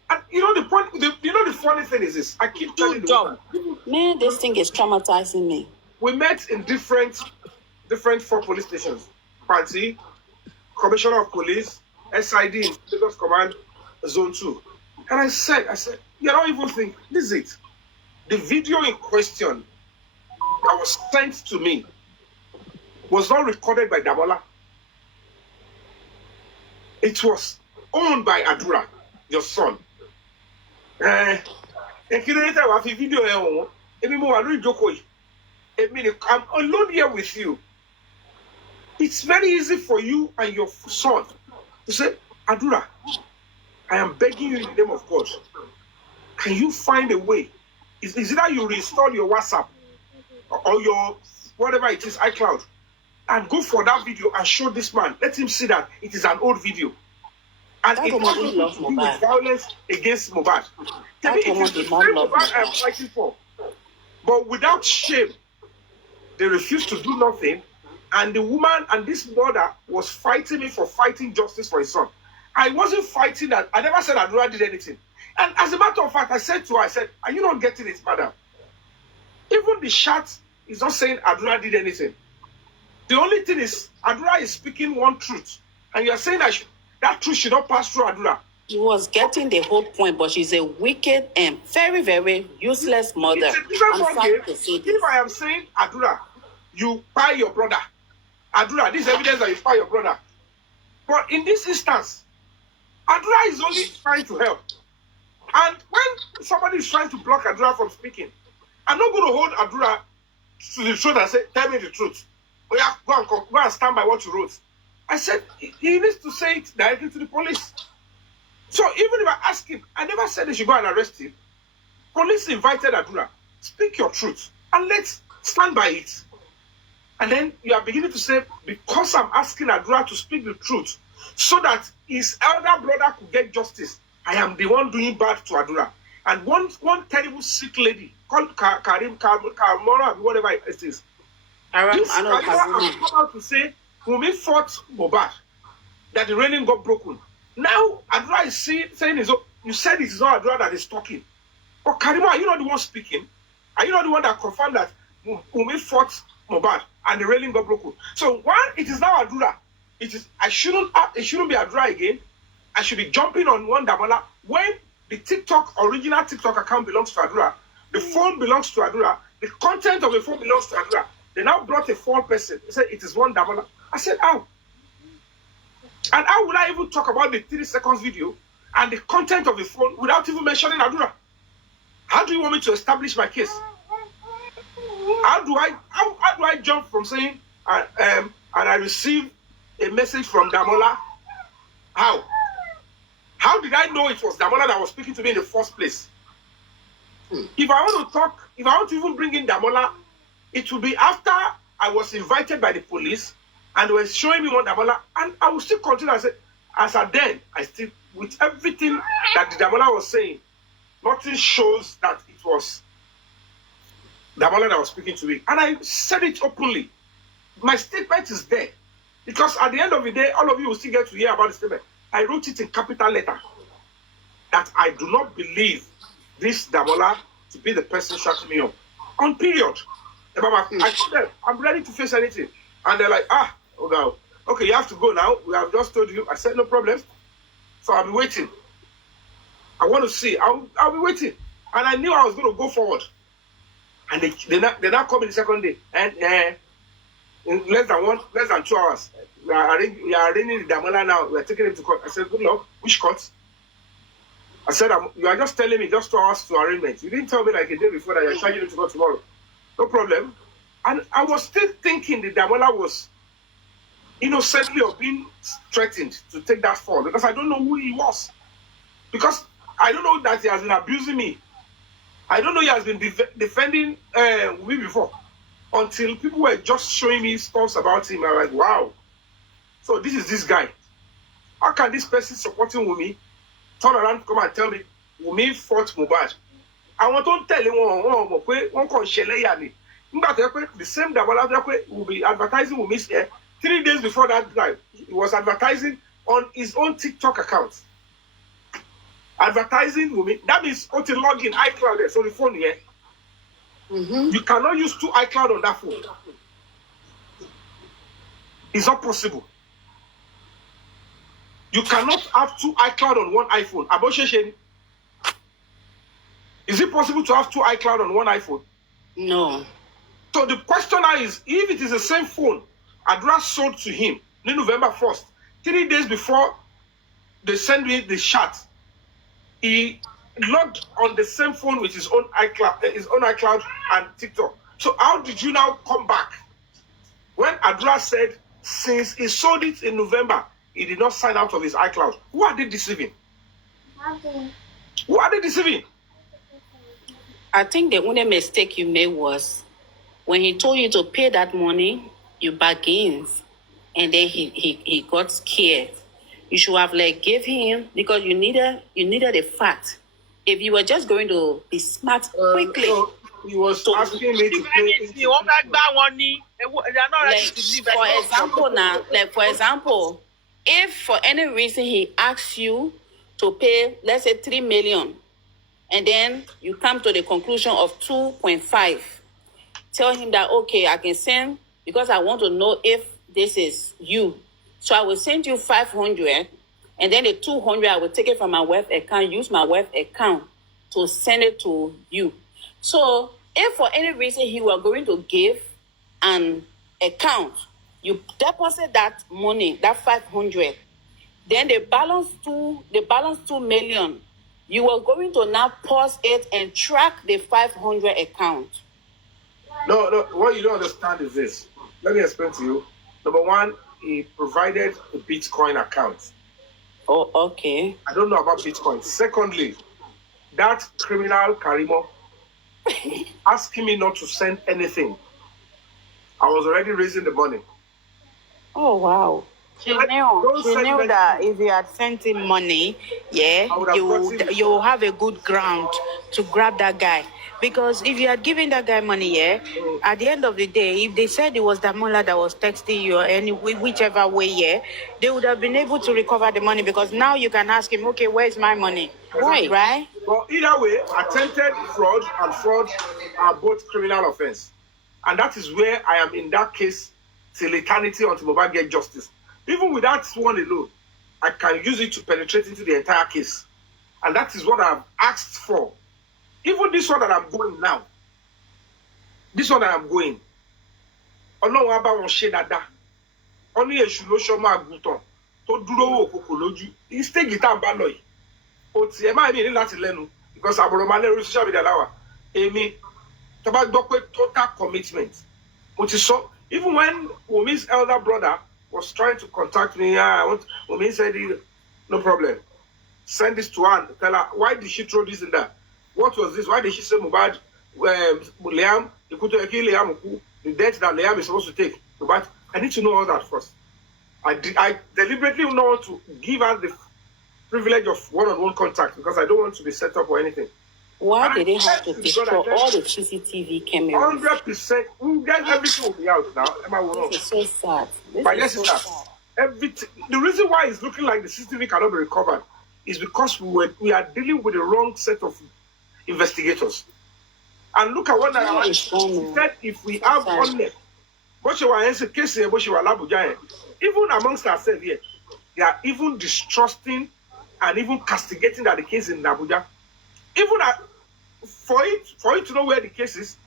And the funny thing is this. I keep telling you, man, this thing is traumatizing me. We met in different 4 police stations. Party, Commissioner of Police, SID in Lagos Command, Zone 2. And I said, you don't even think, this is it. The video in question that was sent to me was not recorded by Damola. It was owned by Adura, your son. I'm alone here with you. It's very easy for you and your son to say, Adura, I am begging you in the name of God. Can you find a way? Is it that you reinstall your WhatsApp or your whatever it is, iCloud, and go for that video and show this man. Let him see that it is an old video. And it has nothing to do with violence against Mohbad. Tell me, it is the same Mohbad I am fighting for. But without shame, they refused to do nothing. And the woman and this mother was fighting me for fighting justice for his son. I wasn't fighting that. I never said Adura did anything. And as a matter of fact, I said to her, I said, are you not getting it, madam? Even the chat is not saying Adura did anything. The only thing is, Adura is speaking one truth. And you are saying that truth should not pass through Adura. She was getting the whole point, but she's a wicked and very, very useless mother. It's a different game. If I am saying, Adura, you buy your brother. Adura, this is evidence that you buy your brother. But in this instance, Adura is only trying to help. And when somebody is trying to block Adura from speaking, I'm not going to hold Adura to the truth and say, tell me the truth. Oh yeah, go and stand by what you wrote. I said, he needs to say it directly to the police. So even if I ask him, I never said they should go and arrest him. Police invited Adura. Speak your truth and let's stand by it. And then you are beginning to say, because I'm asking Adura to speak the truth so that his elder brother could get justice, I am the one doing bad to Adura. And one terrible sick lady called Karmora, whatever it is. This Karmora has come out to say, Wunmi fought Mohbad, that the railing got broken. Now Adura is saying, you said it is not Adura that is talking. But Karima, are you not the one speaking? Are you not the one that confirmed that Wunmi fought Mohbad and the railing got broken? So one, it is now Adura. It shouldn't be Adura again. I should be jumping on one Damola when the original TikTok account belongs to Adura. The phone belongs to Adura. The content of the phone belongs to Adura. They now brought a fourth person. They said it is one Damola. I said, how? And how would I even talk about the 3 seconds video and the content of the phone without even mentioning Adura? How do you want me to establish my case? How do I jump from saying and I received a message from Damola? How? How did I know it was Damola that was speaking to me in the first place? If I want to even bring in Damola, it will be after I was invited by the police and they were showing me one Damola, and I will still continue. I said, as at then, I still, with everything that the Damola was saying, nothing shows that it was Damola that was speaking to me. And I said it openly. My statement is there. Because at the end of the day, all of you will still get to hear about the statement. I wrote it in capital letter that I do not believe this Damola to be the person shutting me up. On period. I told them, I'm ready to face anything. And they're like, okay, you have to go now. We have just told you. I said, no problem. So I'll be waiting. I want to see. I'll be waiting. And I knew I was going to go forward. And they now come in the second day. And in less than 2 hours, we are arranging the Damola now. We are taking him to court. I said, good luck. Which court? I said, you are just telling me just 2 hours to arrangement. You didn't tell me like a day before that you're charging him to go tomorrow. No problem. And I was still thinking the Damola was innocently or being threatened to take that fall because I don't know who he was. Because I don't know that he has been abusing me. I don't know he has been defending me before. Until people were just showing me stuff about him. I'm like, wow. So this is this guy. How can this person supporting Wunmi turn around, come and tell me Wunmi fought Mohbad? I want to tell him one can share the same Damola will be advertising Wunmi's hair. 3 days before that guy, he was advertising on his own TikTok account. Advertising Wunmi. That means to log in iCloud there, so the phone here. You cannot use 2 iCloud on that phone. It's not possible. You cannot have 2 iCloud on one iPhone. Is it possible to have 2 iCloud on one iPhone? No. So the question now is, if it is the same phone Adura sold to him on November 1st, 3 days before they sent me the chat, he logged on the same phone with his own iCloud and TikTok. So how did you now come back? When Adura said, since he sold it in November, he did not sign out of his iCloud. Who are they deceiving? Who are they deceiving? I think the only mistake you made was When he told you to pay that money, you bargained, and then he got scared. You should have like gave him, because you needed a fact. If you were just going to be smart quickly, no, he was asking me to pay. For example, if for any reason he asks you to pay, let's say 3 million, and then you come to the conclusion of 2.5, tell him that, okay, I can send, because I want to know if this is you. So I will send you 500, and then the 200, I will take it from my wealth account, use my wealth account to send it to you. So if for any reason he were going to give an account, you deposit that money, that 500, then the balance 2 million, you are going to now pause it and track the 500 account. No, what you don't understand is this. Let me explain to you. Number one, he provided a Bitcoin account. Oh, okay. I don't know about Bitcoin. Secondly, that criminal Karimo asking me not to send anything. I was already raising the money. Oh, wow. She knew that if you had sent him money, you have a good ground to grab that guy. Because if you had given that guy money, at the end of the day, if they said it was Damola that was texting you, whichever way, they would have been able to recover the money, because now you can ask him, okay, where's my money? Exactly. Right? Well, either way, attempted fraud and fraud are both criminal offense. And that is where I am in that case till eternity until Mobile get justice. Even with that one alone, I can use it to penetrate into the entire case. And that is what I've asked for. Even this one that I'm going now, Ọlọ́run á bá wọn ṣe dáadáa. Only èṣù ló ṣọmọ àgùntàn tó dúró wò kòkò lójú. Stage tá à ń bá lọ yìí. O ti ẹ máa ní láti lẹ́nu, because àbúrò máa lẹ́rú social media láwà. Èmi tó bá gbọ́ pé total commitment. Mo ti sọ, even when Wumi's elder brother was trying to contact me, Wumi said, no problem. Send this to her and tell her, why did she throw this in there? What was this? Why did she say Mubad, Liam, the debt that Liam is supposed to take? Mubad, I need to know all that first. I deliberately don't want to give her the privilege of one-on-one contact, because I don't want to be set up or anything. Why did they have to destroy all the CCTV cameras? 100%. We'll get everything will be out now. This is so sad. Everything. The reason why it's looking like the CCTV cannot be recovered is because we are dealing with the wrong set of investigators. And look at what I said. If we have one left, even amongst ourselves here, they are even distrusting and even castigating that the case in Abuja. Even for it to know where the case is,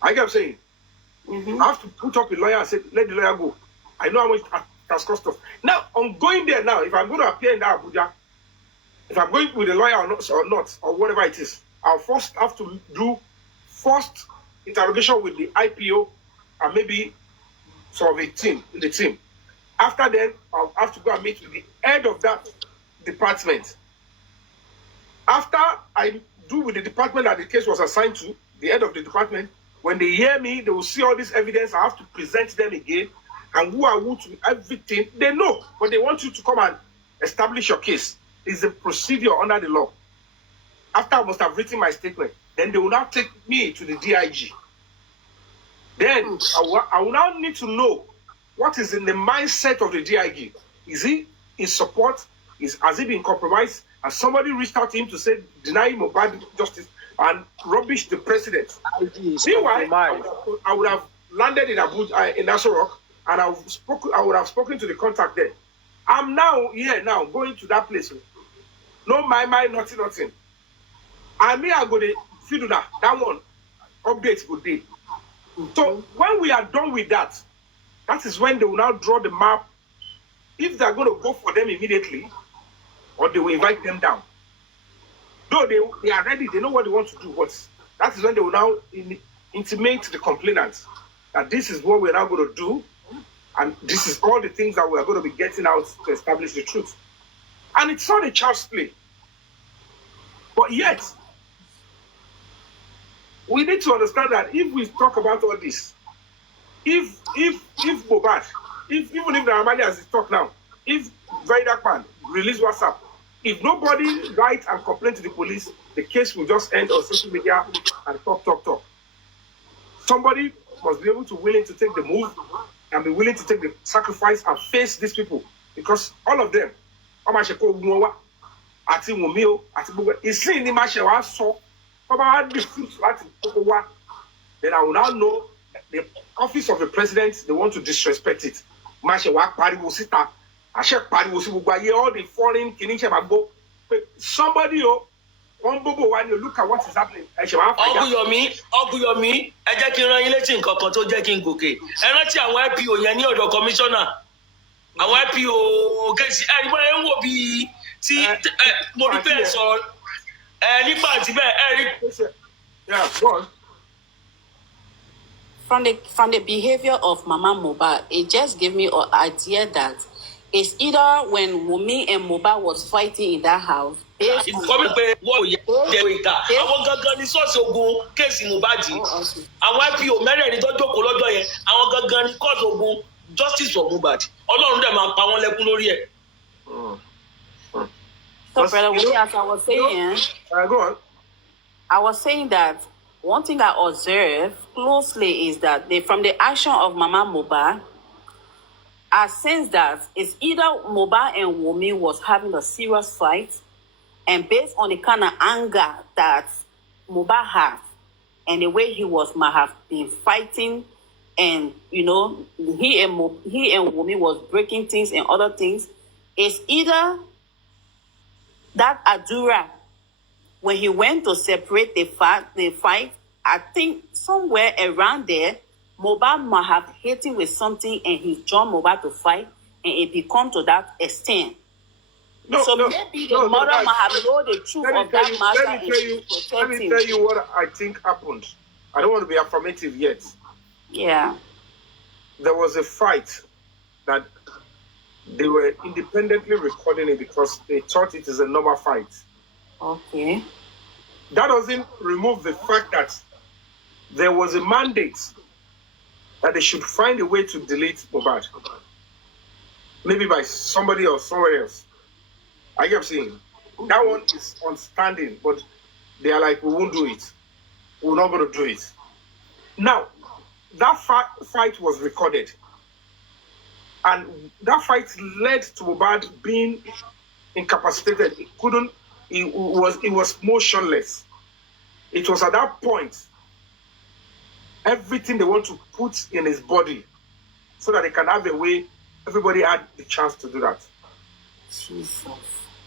I get what I'm saying. I have to put up a lawyer and say, let the lawyer go. I know how much it has cost us. Now, I'm going there now. If I'm going to appear in that Abuja, if I'm going with a lawyer or whatever it is, I'll first have to do first interrogation with the IPO and maybe some of the team. After then, I'll have to go and meet with the head of that department. After I do with the department that the case was assigned to, the head of the department, when they hear me, they will see all this evidence. I have to present them again. And who are who to everything. They know, but they want you to come and establish your case. It's a procedure under the law. After I must have written my statement, then they will now take me to the DIG. Then I will now need to know what is in the mindset of the DIG. Is he in support? Has he been compromised? Has somebody reached out to him to say, deny him Mobile justice and rubbish the president? Meanwhile, I would have landed in Abuja, in Nassau Rock, and I would have spoken to the contact there. I'm now here now, going to that place. No, nothing. I go to feel that one update good day. So when we are done with that, that is when they will now draw the map. If they are going to go for them immediately, or they will invite them down. Though they are ready, they know what they want to do, but that is when they will now intimate the complainants that this is what we're now going to do, and this is all the things that we are going to be getting out to establish the truth. And it's not a child's play. But yet, we need to understand that if we talk about all this, if Mohbad, even if the Amali has talk now, if very dark man release WhatsApp, if nobody write and complain to the police, the case will just end on social media and talk. Somebody must be able to willing to take the move and be willing to take the sacrifice and face these people, because all of them, àti Wùmí o àti gbogbo ìsìn ní máa ṣe wá sọ ọba wá di fruit láti kókó wá, then I will now know the office of the president, they want to disrespect it. Máa ṣe wá pariwo síta, àṣẹ pariwo sí gbogbo ayé, all the foreign kìíní ṣe máa gbó pé somebody o wọ́n gbogbo wa ni look at what is happening. Ẹ ṣe wá fàjà. Ọgùyọ̀mí ẹ jẹ́ kí n rán yín létí nǹkan kan tó jẹ́ kí n gòkè. Ẹ rántí àwọn IPO yẹn ní ọ̀dọ̀ kọmíṣánná, àwọn IPO kẹ́sì ẹ̀rí bọ́ ẹ ń wò bíi tí mo rí bẹ́ẹ̀ sọ nígbà tí bẹ́ẹ̀ ẹ rí. Yeah, go on. From the behavior of Mama Mohbad, it just gave me an idea that it's either when Wunmi and Mohbad was fighting in that house. Ìkọ́mi pé wọ́n ò yẹ jẹ́ ìta. Àwọn gangan ní sọ́ọ̀sì ogun kéèsì Mohbad. Àwọn IPO mẹ́rẹ̀ẹ̀rin tó jókòó lọ́jọ́ yẹn, àwọn gangan ní kọ́ọ̀sì ogun justice for Mohbad. Ọlọ́run dẹ̀ máa pa wọ́n lẹ́kún lórí ẹ̀. So, Brother Wunmi, as I was saying, go on. I was saying that one thing I observed closely is that from the action of Mama Mohbad, I sense that it's either Mohbad and Wunmi was having a serious fight, and based on the kind of anger that Mohbad had, and the way he might have been fighting, and you know, he and Wunmi was breaking things and other things, it's either that Adura, when he went to separate the fight, I think somewhere around there, Mohbad might have hit him with something and he joined Mohbad to fight, and it become to that extent. Maybe the mother might have known the truth of that matter and she protected him. Let me tell you what I think happened. I don't want to be affirmative yet. Yeah. There was a fight that they were independently recording it because they thought it is a normal fight. Okay. That doesn't remove the fact that there was a mandate that they should find a way to delete Mohbad. Maybe by somebody or somewhere else. I kept saying that one is on standing, but they are like, we won't do it. We're not going to do it. Now, that fight was recorded. And that fight led to Mohbad being incapacitated. It was motionless. It was at that point, everything they want to put in his body so that they can have a way, everybody had the chance to do that. Jesus.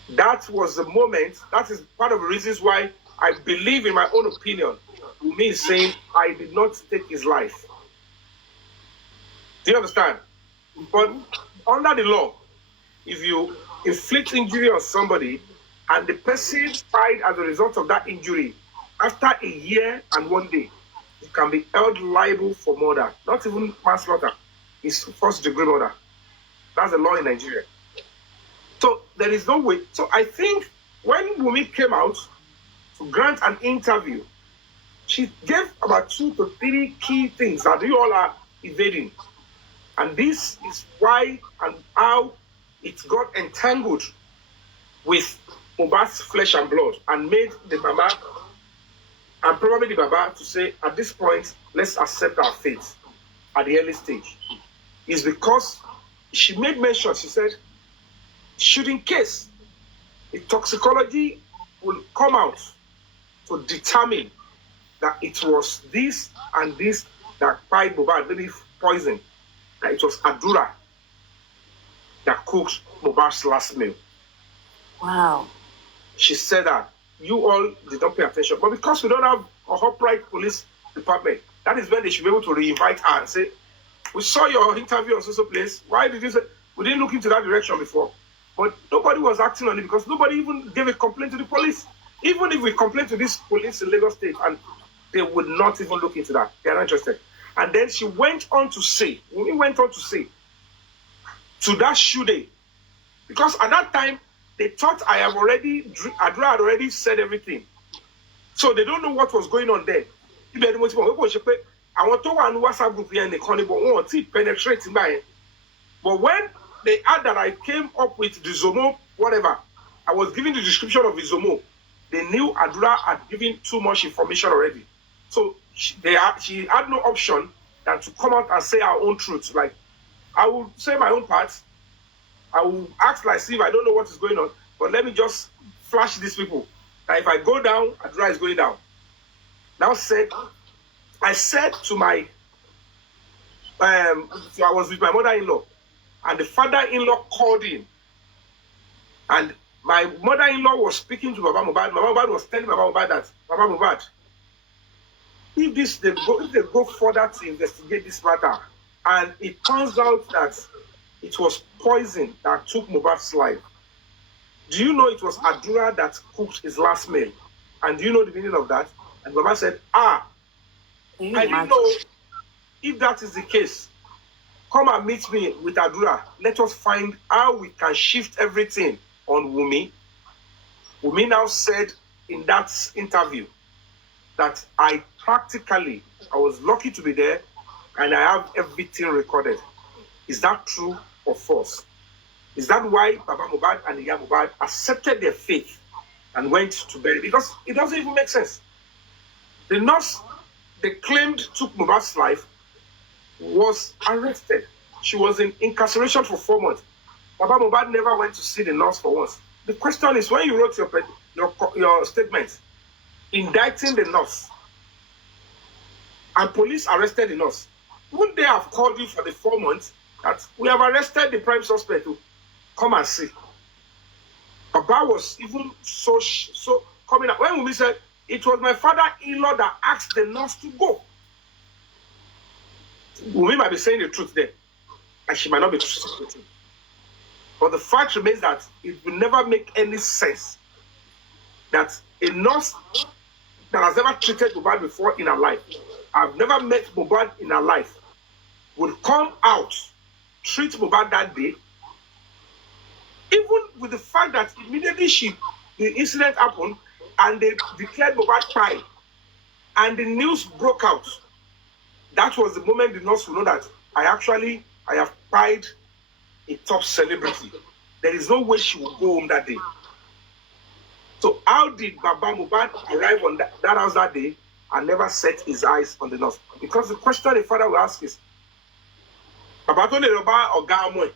That was the moment, that is part of the reasons why I believe, in my own opinion, me saying I did not take his life. Do you understand? But under the law, if you inflict injury on somebody and the person died as a result of that injury, after a year and 1 day, you can be held liable for murder. Not even manslaughter. It's first-degree murder. That's the law in Nigeria. So there is no way. So I think when Wunmi came out to grant an interview, she gave about 2 to 3 key things that you all are evading. And this is why and how it got entangled with Mohbad's flesh and blood and made the mama and probably the baba to say, at this point, let's accept our fate at the early stage. Is because she made mention, she said, should in case the toxicology will come out to determine that it was this and this that killed Mohbad, maybe poison, that it was Adura that cooked Mohbad's last meal. Wow. She said that you all did not pay attention. But because we don't have a upright police department, that is when they should be able to re-invite her and say, we saw your interview on social place. Why did you say? We didn't look into that direction before. But nobody was acting on it because nobody even gave a complaint to the police. Even if we complain to this police in Lagos State, and they would not even look into that. They are not interested. And then she went on to say, to that shoe day, because at that time, they thought Adra had already said everything. So they don't know what was going on there. ibẹ̀ ni mo ti mọ̀ pé kò ṣe pé àwọn tó wà ní WhatsApp group yẹn nìkan ni but wọn ò tí penetrate nígbà yẹn. But when they heard that I came up with the Zomo, whatever, I was giving the description of the Zomo, they knew Adura had given too much information already. So she had no option than to come out and say her own truth. Like, I will say my own part. I will act like if I don't know what is going on, but let me just flash these people. That if I go down, Adura is going down. Now I said to my, so I was with my mother-in-law, and the father-in-law called in, and my mother-in-law was speaking to Baba Mohbad. Baba Mohbad was telling Baba Mohbad that, Baba Mohbad, if they go further to investigate this matter, and it turns out that it was poison that took Mohbad's life, do you know it was Adura that cooked his last meal? And do you know the meaning of that? And Baba said, I didn't know. If that is the case, come and meet me with Adura. Let us find how we can shift everything on Wumi. Wumi now said in that interview that I was lucky to be there and I have everything recorded. Is that true or false? Is that why Baba Mohbad and Iya Mohbad accepted their faith and went to bury? Because it doesn't even make sense. The nurse they claimed took Mohbad's life was arrested. She was in incarceration for 4 months. Baba Mohbad never went to see the nurse for once. The question is, when you wrote your statement indicting the nurse and police arrested the nurse, wouldn't they have called you for the 4 months that we have arrested the prime suspect to come and see? Baba was even so coming out. When Wumi said, it was my father-in-law that asked the nurse to go. Wumi might be saying the truth there, and she might not be truth. But the fact remains that it will never make any sense that a nurse that has never treated Mohbad before in her life, I've never met Mohbad in her life, would come out, treat Mohbad that day, even with the fact that immediately the incident happened and they declared Mohbad died, and the news broke out. That was the moment the nurse will know that I have pied a top celebrity. There is no way she will go home that day. So how did Baba Mohbad arrive on that house that day and never set his eyes on the nurse? Because the question the father will ask is, Baba Tony Roba or Gamoy?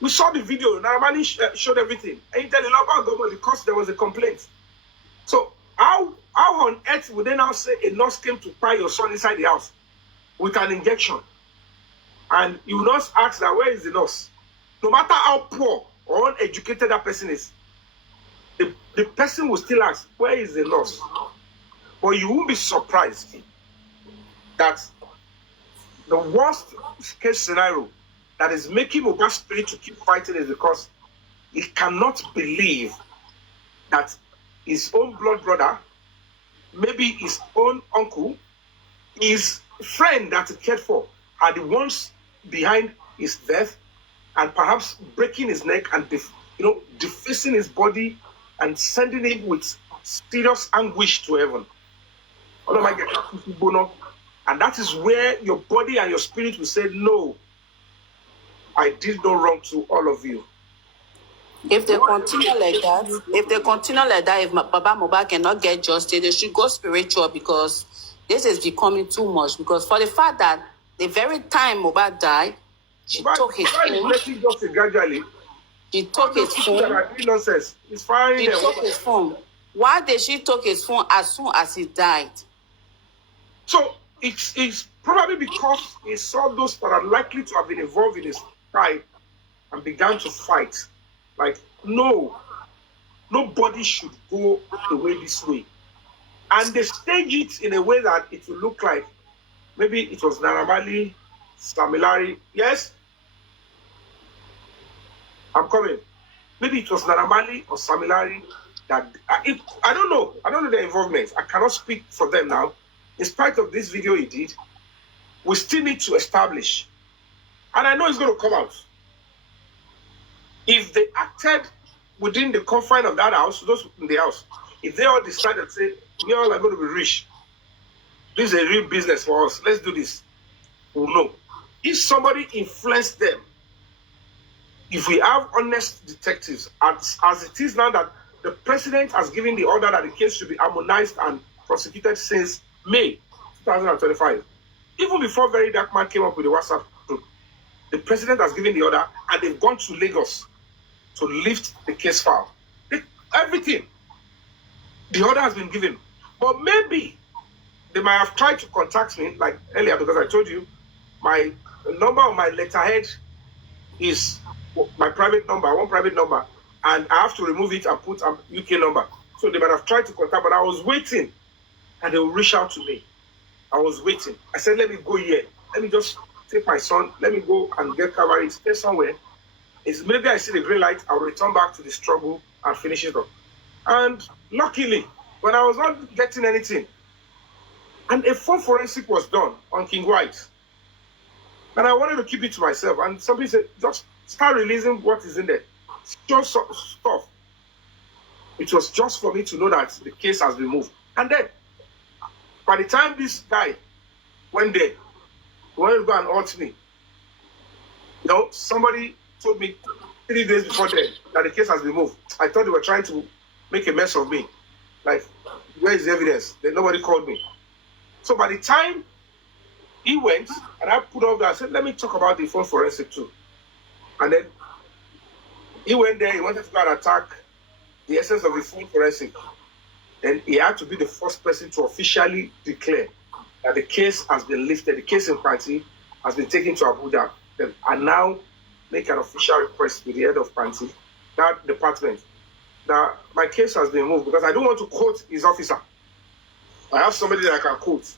We saw the video, normally showed everything. And you tell the Roba because there was a complaint. So how on earth would they now say a nurse came to pry your son inside the house with an injection? And you not ask that, where is the nurse? No matter how poor or uneducated that person is, the person will still ask, where is the nurse? But you won't be surprised that the worst case scenario that is making Mohbad's spirit to keep fighting is because he cannot believe that his own blood brother, maybe his own uncle, his friend that he cared for, are the ones behind his death and perhaps breaking his neck and defacing his body and sending him with serious anguish to heaven. And that is where your body and your spirit will say, no, I did no wrong to all of you. If they continue like that, if Baba Mohbad cannot get justice, they should go spiritual, because this is becoming too much. Because for the fact that the very time Mohbad died, she took his phone. Gradually. She took his phone. She took his phone. Why did she take his phone as soon as he died? So it's probably because he saw those that are likely to have been involved in his crime and began to fight. Like, no, nobody should go away this way. And they stage it in a way that it will look like maybe it was Naira Marley, Samilari. Yes? I'm coming. Maybe it was Naira Marley or Samilari that... I don't know. I don't know their involvement. I cannot speak for them now. In spite of this video he did, we still need to establish. And I know it's going to come out. If they acted within the confine of that house, those in the house, if they all decided to say, we all are going to be rich, this is a real business for us. Let's do this. We'll know. If somebody influenced them, if we have honest detectives, as it is now that the president has given the order that the case should be harmonized and prosecuted since May 2025, even before Very Dark Man came up with the WhatsApp group, the president has given the order and they've gone to Lagos to lift the case file. Everything. The order has been given. But maybe they might have tried to contact me like earlier, because I told you my number on my letterhead is my private number, one private number, and I have to remove it and put a UK number. So they might have tried to contact, but I was waiting and they will reach out to me. I was waiting. I said, let me go here. Let me just take my son. Let me go and get covered. Stay somewhere. Immediately I see the green light, I'll return back to the struggle and finish it up. And luckily, when I was not getting anything, and a full forensic was done on King White, and I wanted to keep it to myself. And somebody said, just start releasing what is in there. Just stuff. It was just for me to know that the case has been moved. And then, by the time this guy went there, he wanted to go and hurt me. You know, somebody told me 3 days before then that the case has been moved. I thought they were trying to make a mess of me. Like, where is the evidence? Then nobody called me. So by the time he went, and I put up there, I said, let me talk about the phone forensic too. And then he went there, he wanted to go and attack the essence of the phone forensic. Then he had to be the first person to officially declare that the case has been lifted, the case in Panti has been taken to Abuja. Then I now make an official request with the head of Panti, that department, that my case has been moved, because I don't want to quote his officer. I have somebody that I can quote.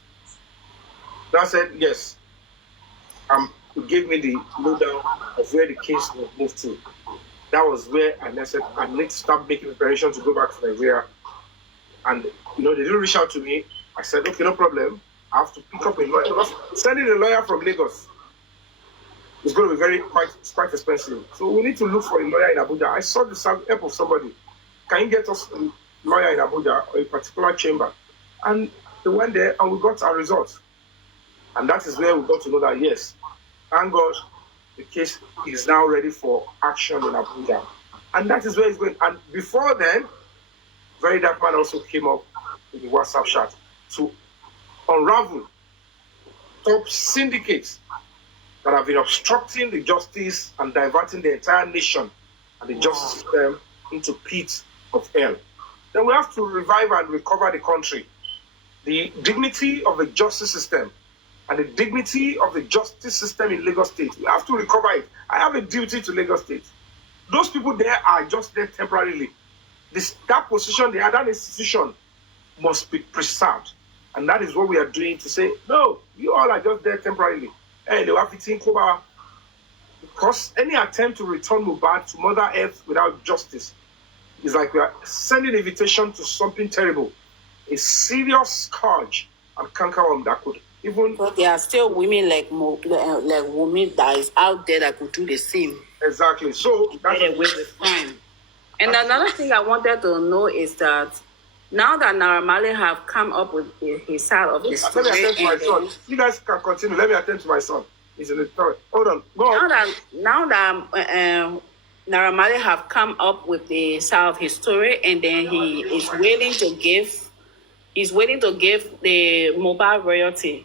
That said, yes, he gave me the lowdown of where the case was moved to. That was where I said, I need to start making preparation to go back to Nigeria. And, you know, they didn't reach out to me. I said, okay, no problem. I have to pick up a lawyer. Sending a lawyer from Lagos is going to be quite expensive. So we need to look for a lawyer in Abuja. I saw the help of somebody. Can you get us a lawyer in Abuja or a particular chamber? And they went there and we got our results. And that is where we got to know that, yes, thank God, the case is now ready for action in Abuja. And that is where it's going. And before then, Very Dark Man also came up with the WhatsApp chat to unravel top syndicates that have been obstructing the justice and diverting the entire nation and the justice system into pits of hell. Then we have to revive and recover the country. The dignity of the justice system and the dignity of the justice system in Lagos State. We have to recover it. I have a duty to Lagos State. Those people there are just there temporarily. That position, that institution must be preserved. And that is what we are doing to say, no, you all are just there temporarily. Hey, they have to over. Because any attempt to return Mohbad to Mother Earth without justice is like we are sending an invitation to something terrible. A serious scourge and cankerworm that could even... But there are still women like women that is out there that could do the same. Exactly. So that's get away with crime. And another thing I wanted to know is that now that Naira Marley have come up with his side of the story... Let me attend to my son. You guys can continue. Let me attend to my son. He's in the story. Hold on. Go on. Now that Naira Marley have come up with the side of his story, and then he is willing to give the mobile royalty.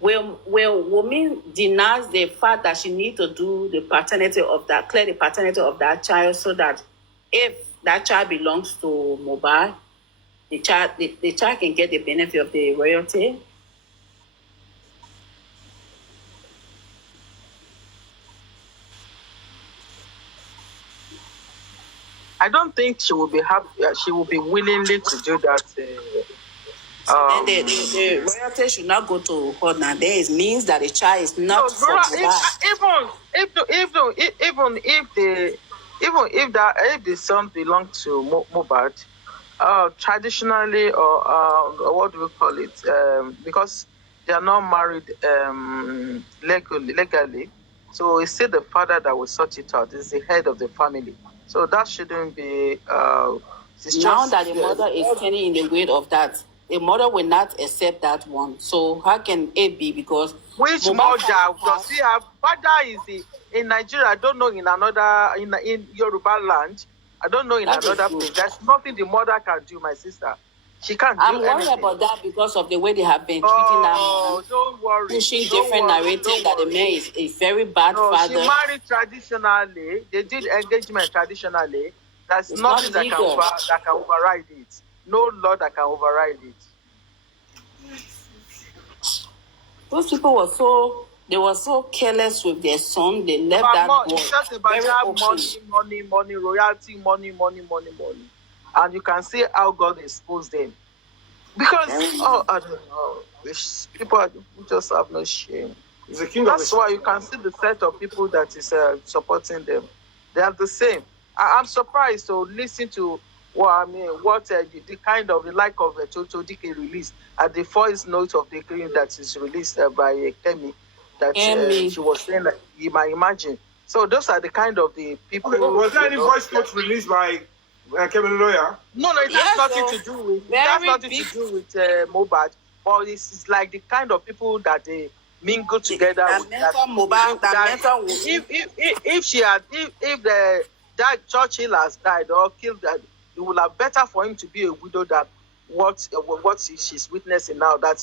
Will woman deny the fact that she needs to do the paternity of that, clear the paternity of that child, so that if that child belongs to mobile, the child can get the benefit of the royalty? I don't think she will be happy. She will be willingly to do that. Then the royalty should not go to her. Now there it means that the child is not for if the son belongs to Mohbad, traditionally or what do we call it? Because they are not married legally, so it's still the father that will sort it out. It's the head of the family, so that shouldn't be. Now that the mother is standing in the way of that, a mother will not accept that one. So how can it be? Because which mother does he have? Father is in Nigeria. I don't know in another in Yoruba land. I don't know in another place. There's nothing the mother can do, my sister. She can't do anything. I'm worried about that because of the way they have been treating that man. Don't worry. Pushing different narrative that the man is a very bad father. She married traditionally. They did engagement traditionally. There's nothing that can override it. No law that can override it. Those people were so careless with their son. They left that boy. It's just about money, royalty, money. And you can see how God exposed them. Because, I don't know. These people just have no shame. That's why you can see the set of people that is supporting them. They are the same. I'm surprised to listen to the kind of the like of Toto Dike release at the voice note of the green that is released by Kemi. That she was saying that you might imagine. So those are the kind of the people. Okay, was there any voice note released by Kemi Lawyer? No, it has nothing to do with. It has nothing to do with Mohbad. But it's like the kind of people that they mingle together with. If that Churchill has died or killed, that it would have better for him to be a widow than what she's witnessing now. That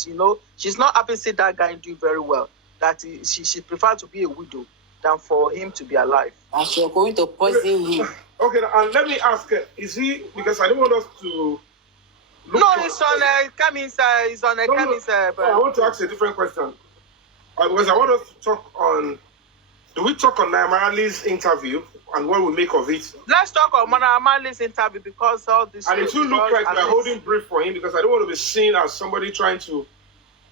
she's not happy to see that guy doing very well. That she prefer to be a widow than for him to be alive. And she's going to poison him. Okay, and let me ask, is he, because I don't want us to it's on Kemi's. It's on Kemi's. I want to ask a different question. Because I want us to talk on. Do we talk on Naimali's interview and what we make of it? Let's talk on Naimali's interview because all this. And it will look like we're holding brief for him because I don't want to be seen as somebody trying to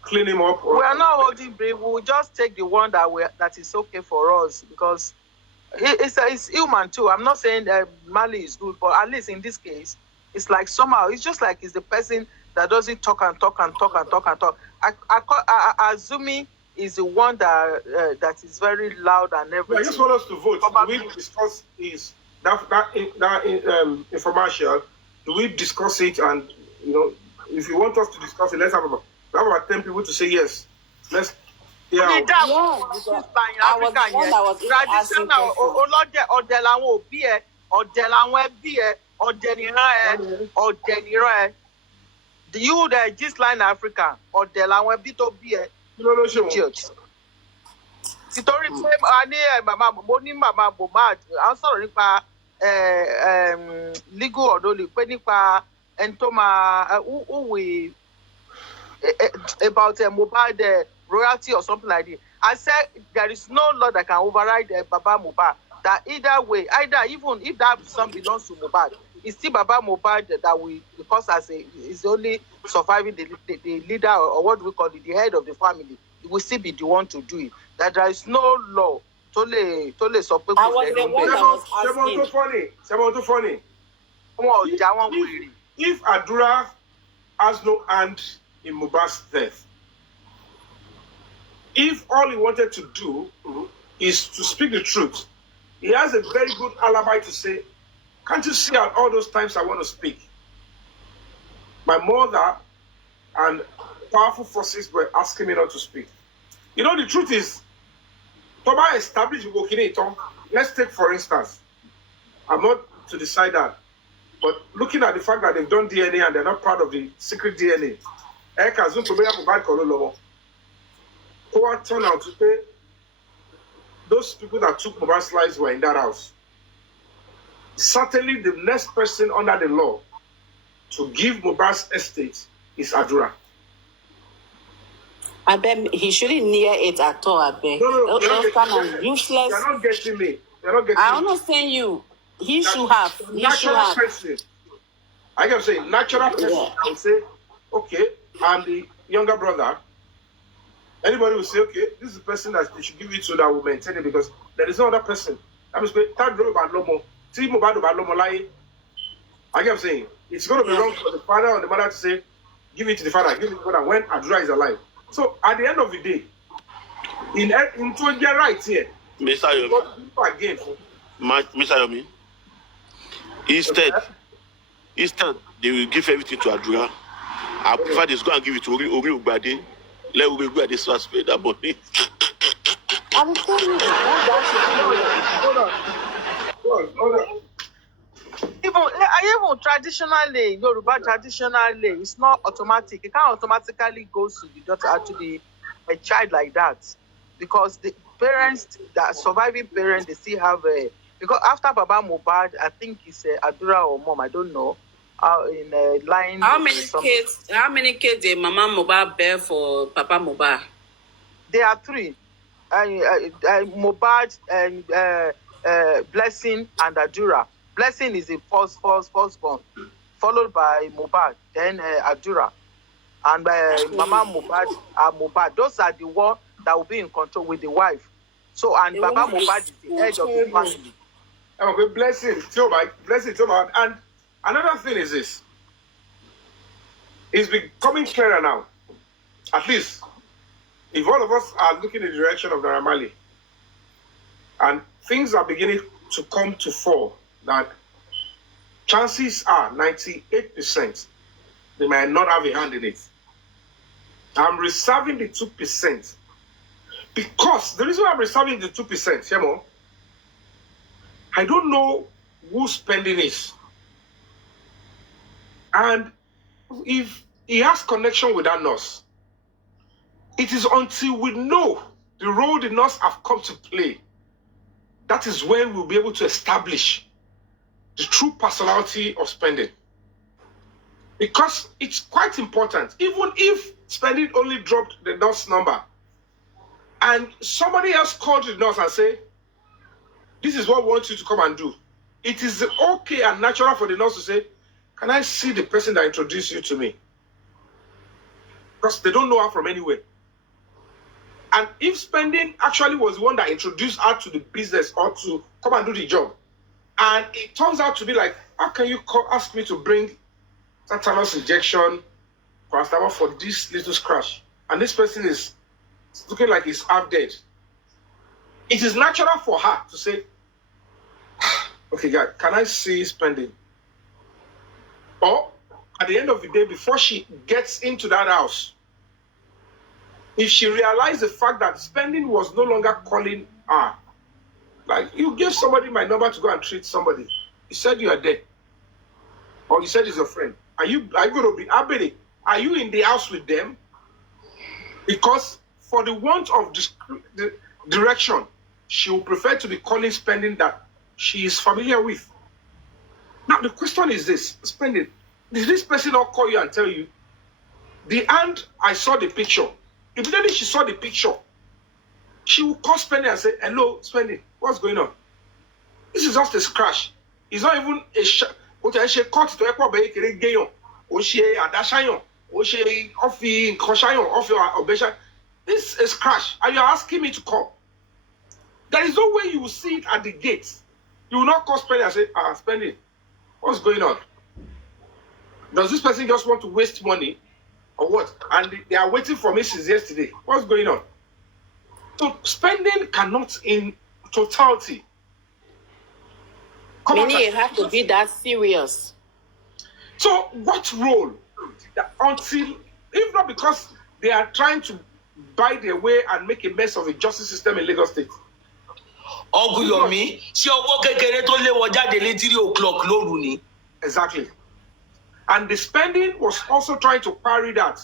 clean him up. We are not holding brief. We will just take the one that is okay for us because it's human too. I'm not saying Mali is good, but at least in this case, it's like somehow it's just like it's the person that doesn't talk. Azumi is the one that is very loud and everything. I just want us to vote. Do we discuss that infomercial? Do we discuss it? And if you want us to discuss it, let's have about 10 people to say yes. Let's. Yeah. I was the one that was traditional. You the just line Africa or the language bit of beer. Church. Nítorí pé a ní màmá Mohbad à ń sọ̀rọ̀ nípa legal or no legal pé nípa ẹni tó máa who we about Mohbad royalty or something like that. I said there is no law that can override Baba Mohbad. That either even if that son belongs to Mohbad, it's still Baba Mohbad that we, because is only surviving the leader or what we call it, the head of the family. It will still be the one to do it. That there is no law. Tole support. I was the one that was asking. If Adura has no hand in Mohbad's death, if all he wanted to do is to speak the truth, he has a very good alibi to say, can't you see at all those times I want to speak? My mother and powerful forces were asking me not to speak. The truth is, Toba established Wokineton. Let's take, for instance, I'm not to decide that, but looking at the fact that they've done DNA and they're not part of the secret DNA, turn out to say those people that took Mohbad's lives were in that house. Certainly the next person under the law to give Mohbad's estate is Adura. I bet he shouldn't near it at all. I bet. No, those kind of useless. They're not getting me. I understand you. He should have. Person. I can say natural person. Yeah. I would say, okay, I'm the younger brother. Anybody will say, okay, this is the person that they should give it to that will maintain it because there is no other person. I mean, I kept saying, it's going to be wrong for the father or the mother to say, give it to the father, give it to the mother when Adura is alive. So at the end of the day, in your right here, Mr. Yomi, instead, they will give everything to Adura. I prefer this go and give it to Ori Ugbade. Let Ori Ugbade spend that money. I'm telling you, Hold on. Even traditionally, Yoruba traditionally, it's not automatic. It can't automatically go to the daughter, to the a child like that, because the parents, the surviving parents, they still have a, because after Baba Mohbad, I think it's Adura or mom, I don't know, in a line. How many kids did Mama Mohbad bear for Papa Mohbad? There are 3. Mohbad and Blessing and Adura. Blessing is the firstborn, followed by Mohbad, then Adura. And Mama Mohbad, those are the ones that will be in control with the wife. So, and Baba Mohbad is the head of the family. Okay, blessing, and another thing is this. It's becoming clearer now. At least, if all of us are looking in the direction of Naira Marley, and things are beginning to come to fore, that chances are 98% they might not have a hand in it. I'm reserving the 2%. Because the reason I'm reserving the 2%, Shemo, I don't know who's spending it. And if he has connection with that nurse, it is until we know the role the nurse have come to play, that is when we'll be able to establish the true personality of spending. Because it's quite important. Even if spending only dropped the nurse number, and somebody else called the nurse and say, this is what we want you to come and do, it is okay and natural for the nurse to say, can I see the person that introduced you to me? Because they don't know her from anywhere. And if spending actually was the one that introduced her to the business or to come and do the job, and it turns out to be like, how can you ask me to bring tetanus injection for this little scratch? And this person is looking like he's half dead. It is natural for her to say, okay, guys, can I see spending? Or at the end of the day, before she gets into that house, if she realized the fact that spending was no longer calling her, like, you gave somebody my number to go and treat somebody. You said you are there. Or you said he's your friend. Are you going to be Abede? Are you in the house with them? Because for the want of the direction, she will prefer to be calling spending that she is familiar with. Now, the question is this, spending. Did this person not call you and tell you, the hand, I saw the picture. Immediately she saw the picture, she will call spending and say, hello, spending, what's going on? This is just a scratch. It's not even a shot. This is a scratch, and you're asking me to call. There is no way you will see it at the gate. You will not call spending and say, spending, what's going on? Does this person just want to waste money or what? And they are waiting for me since yesterday. What's going on? So spending cannot in totality. Meaning it has to be that serious. So what role? Until, if not because they are trying to buy their way and make a mess of the justice system in Lagos State. Yomi, ṣé owó kékeré tó lé wọn jáde ní 3 o'clock lóru ni? Exactly. And the spending was also trying to parry that,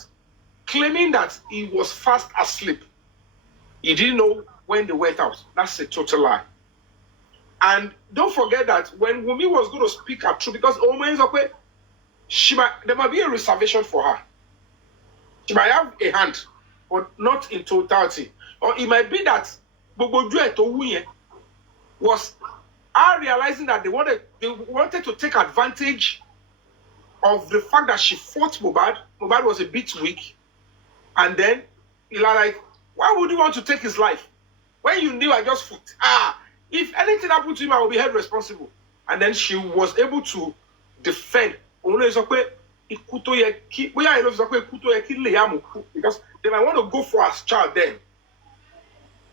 claiming that he was fast asleep. He didn't know when they went out. That's a total lie. And don't forget that when Wumi was going to speak her truth, because there might be a reservation for her. She might have a hand, but not in totality. Or it might be that was her realizing that they wanted to take advantage of the fact that she fought Mohbad. Mohbad was a bit weak. And then, like, why would you want to take his life? When you knew I just fought. If anything happened to him, I will be held responsible. And then she was able to defend. Because they might want to go for his child then.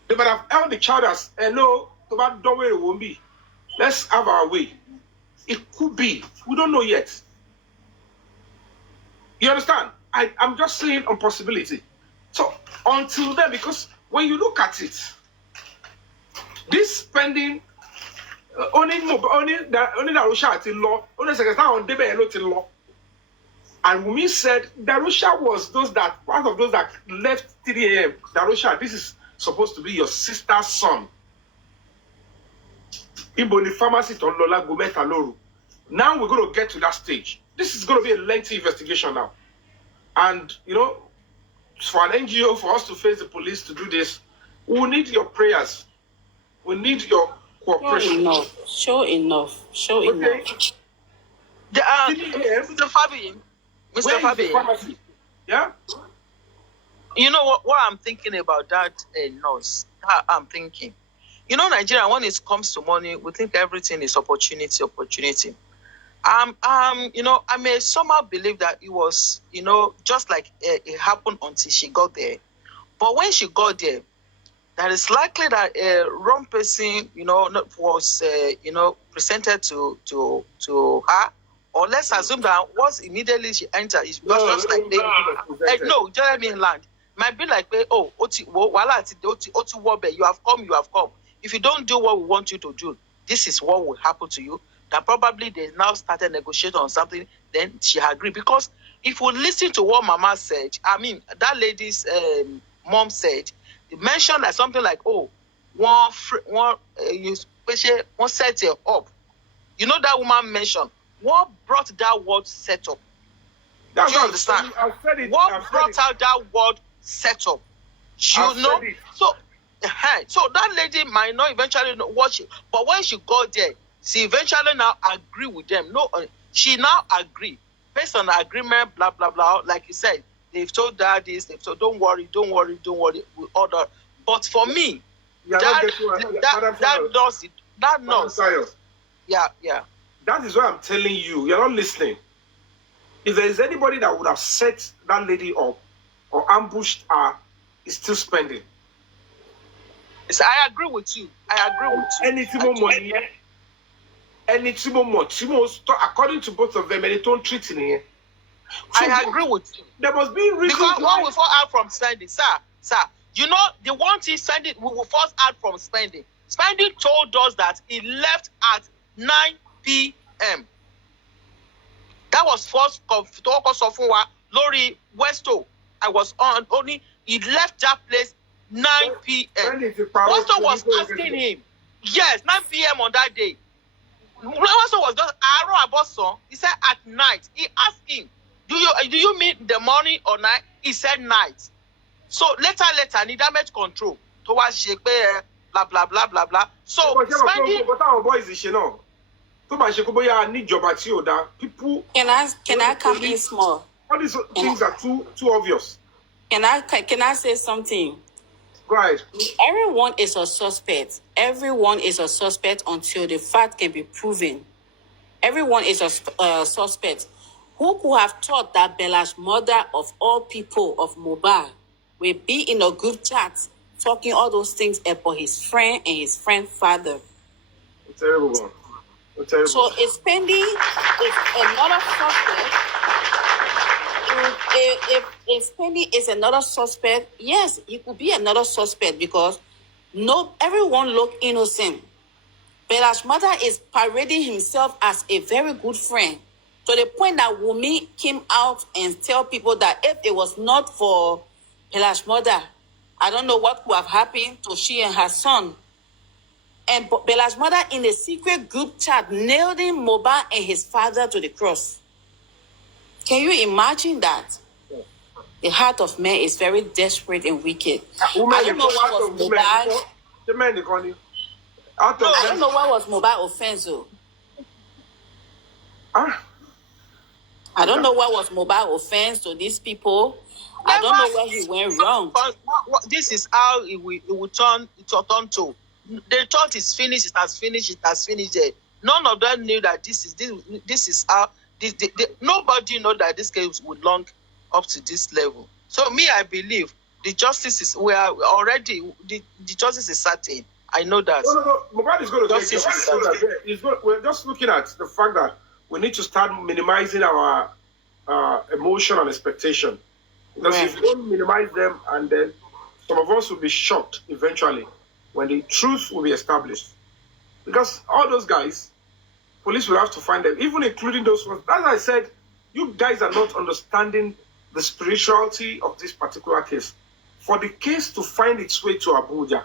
They might have held the child as, hello, don't worry, it won't be. Let's have our way. It could be. We don't know yet. You understand? I'm just saying on possibility. So until then, because when you look at it, this spending only Darusha at law, only secretary on debe not in law. And Wumi said Darusha was part of those that left 3 a.m. Darusha, this is supposed to be your sister's son. Ibo ni pharmacy to Lola Gometa Loru. Now we're going to get to that stage. This is going to be a lengthy investigation now. And, you know, for an NGO, for us to face the police to do this, we need your prayers. We need your cooperation. Show enough. Mr. Fabiyi. Mr. Fabiyi. Yeah? You know what I'm thinking about that nurse? I'm thinking. You know, Nigeria, when it comes to money, we think everything is opportunity. You know, I may somehow believe that it was, you know, just like it happened until she got there. But when she got there, that is likely that a wrong person, you know, was, you know, presented to her. Or let's assume that once immediately she entered, it was just like, no, just let me land. Might be like, oh, you have come. If you don't do what we want you to do, this is what will happen to you. That probably they now started negotiating on something, then she agreed. Because if we listen to what Mama said, I mean, that lady's mom said, it mentioned like something like, oh, one set it up. You know that woman mentioned, what brought that word set up? Do you understand? What brought out that word set up? You know? So that lady might not eventually know what but when she got there, she eventually now agree with them. No, she now agree based on the agreement, blah blah blah. Like you said, they've told her this. They've told, don't worry. We order. But for me, that nurse. Yeah. That is why I'm telling you. You're not listening. If there is anybody that would have set that lady up or ambushed her, is still spending. So I agree with you. Anything more, according to both of them, and they don't treat in here. So I agree with you. There must be reason. Because what we fall out from spending, sir. You know, the one thing spending, we will force out from spending. Spending told us that he left at 9 p.m. That was first focus of Lori Westo. I was on only, he left that place 9 p.m. Westo was asking him, yes, 9 p.m. on that day. Westo was just Aaron Aboson. He said at night. He asked him, do you mean the morning or night? He said night. So later, need damage control towards shape, blah blah blah blah blah. So spending. People. Can I come in small? All these things are too obvious. Can I say something? Go ahead. Everyone is a suspect. Everyone is a suspect until the fact can be proven. Everyone is a suspect. Who could have thought that Bella's mother, of all people of Mobile, will be in a group chat talking all those things about his friend and his friend's father? A terrible one. So is spending is another suspect. If spending is another suspect, yes, it could be another suspect because everyone look innocent. Bella's mother is parading himself as a very good friend. To the point that Wumi came out and tell people that if it was not for Bella's mother, I don't know what would have happened to she and her son. And Bella's mother in a secret group chat nailing Mohbad and his father to the cross. Can you imagine that? The heart of man is very desperate and wicked. I don't know what was Mohbad. I don't know what was Mohbad offense. I don't know what was Mohbad offense to these people. I don't know where he went wrong. This is how it will turn to. They thought it's finished. It has finished. There. None of them knew that this is how. Nobody know that this case would long up to this level. So me, I believe the justice is. We are already the justice is certain. I know that. No. Mohbad is going to get justice. We're just looking at the fact that we need to start minimizing our emotion and expectation. Because if you don't minimize them, and then some of us will be shocked eventually when the truth will be established. Because all those guys, police will have to find them, even including those ones. As I said, you guys are not understanding the spirituality of this particular case. For the case to find its way to Abuja,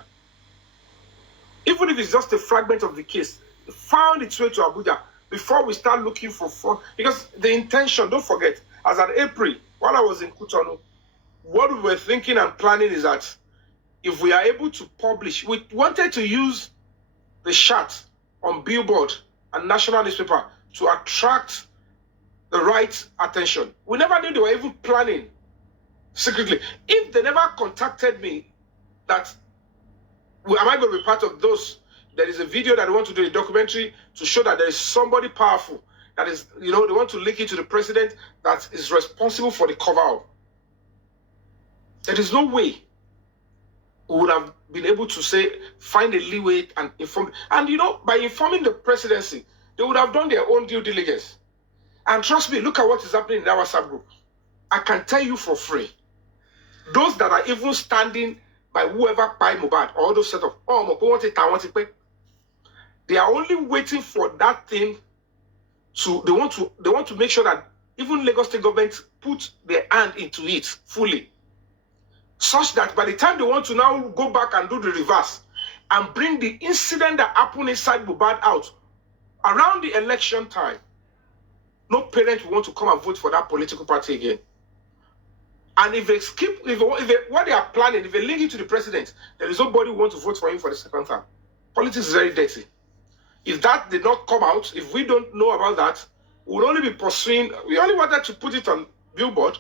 even if it's just a fragment of the case, it found its way to Abuja before we start looking for because the intention, don't forget, as at April, while I was in Cotonou, what we were thinking and planning is that if we are able to publish, we wanted to use the shot on billboard and national newspaper to attract the right attention. We never knew they were even planning secretly. If they never contacted me that, am I going to be part of those? There is a video that they want to do, a documentary to show that there is somebody powerful that is, they want to link it to the president that is responsible for the cover-up. There is no way we would have been able to say, find a leeway and inform. And by informing the presidency, they would have done their own due diligence. And trust me, look at what is happening in our WhatsApp group. I can tell you for free. Those that are even standing by whoever buy Mohbad, all those set of, they are only waiting for that thing to, they want to make sure that even Lagos State government put their hand into it fully. Such that by the time they want to now go back and do the reverse and bring the incident that happened inside Mohbad out around the election time, no parent will want to come and vote for that political party again. And if they skip, what they are planning, if they link it to the president, there is nobody who wants to vote for him for the second time. Politics is very dirty. If that did not come out, if we don't know about that, we would only be pursuing, we only wanted to put it on billboard,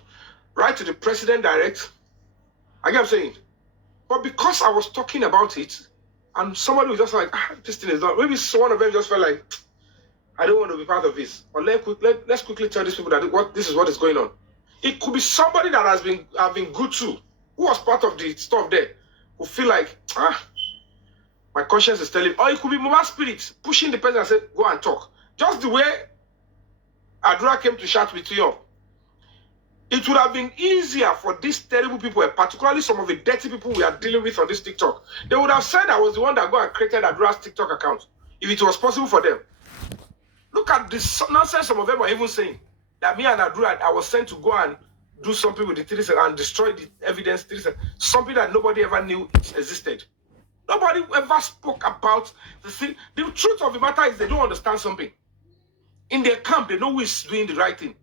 right to the president direct. I get what I'm saying. But because I was talking about it, and somebody was just like, this thing is not, maybe one of them just felt like, I don't want to be part of this. Or let's quickly tell these people that this is what is going on. It could be somebody that has been good too, who was part of the stuff there, who feel like, my conscience is telling me. Or it could be Mama Spirit pushing the person and say, go and talk. Just the way Adura came to chat with you. It would have been easier for these terrible people, particularly some of the dirty people we are dealing with on this TikTok. They would have said I was the one that go and created Adura's TikTok account, if it was possible for them. Look at this nonsense some of them are even saying. That me and Adura, I was sent to go and do something with the 3 seconds and destroy the evidence 3 seconds. Something that nobody ever knew existed. Nobody ever spoke about the thing. The truth of the matter is they don't understand something. In their camp, they know who is doing the right thing.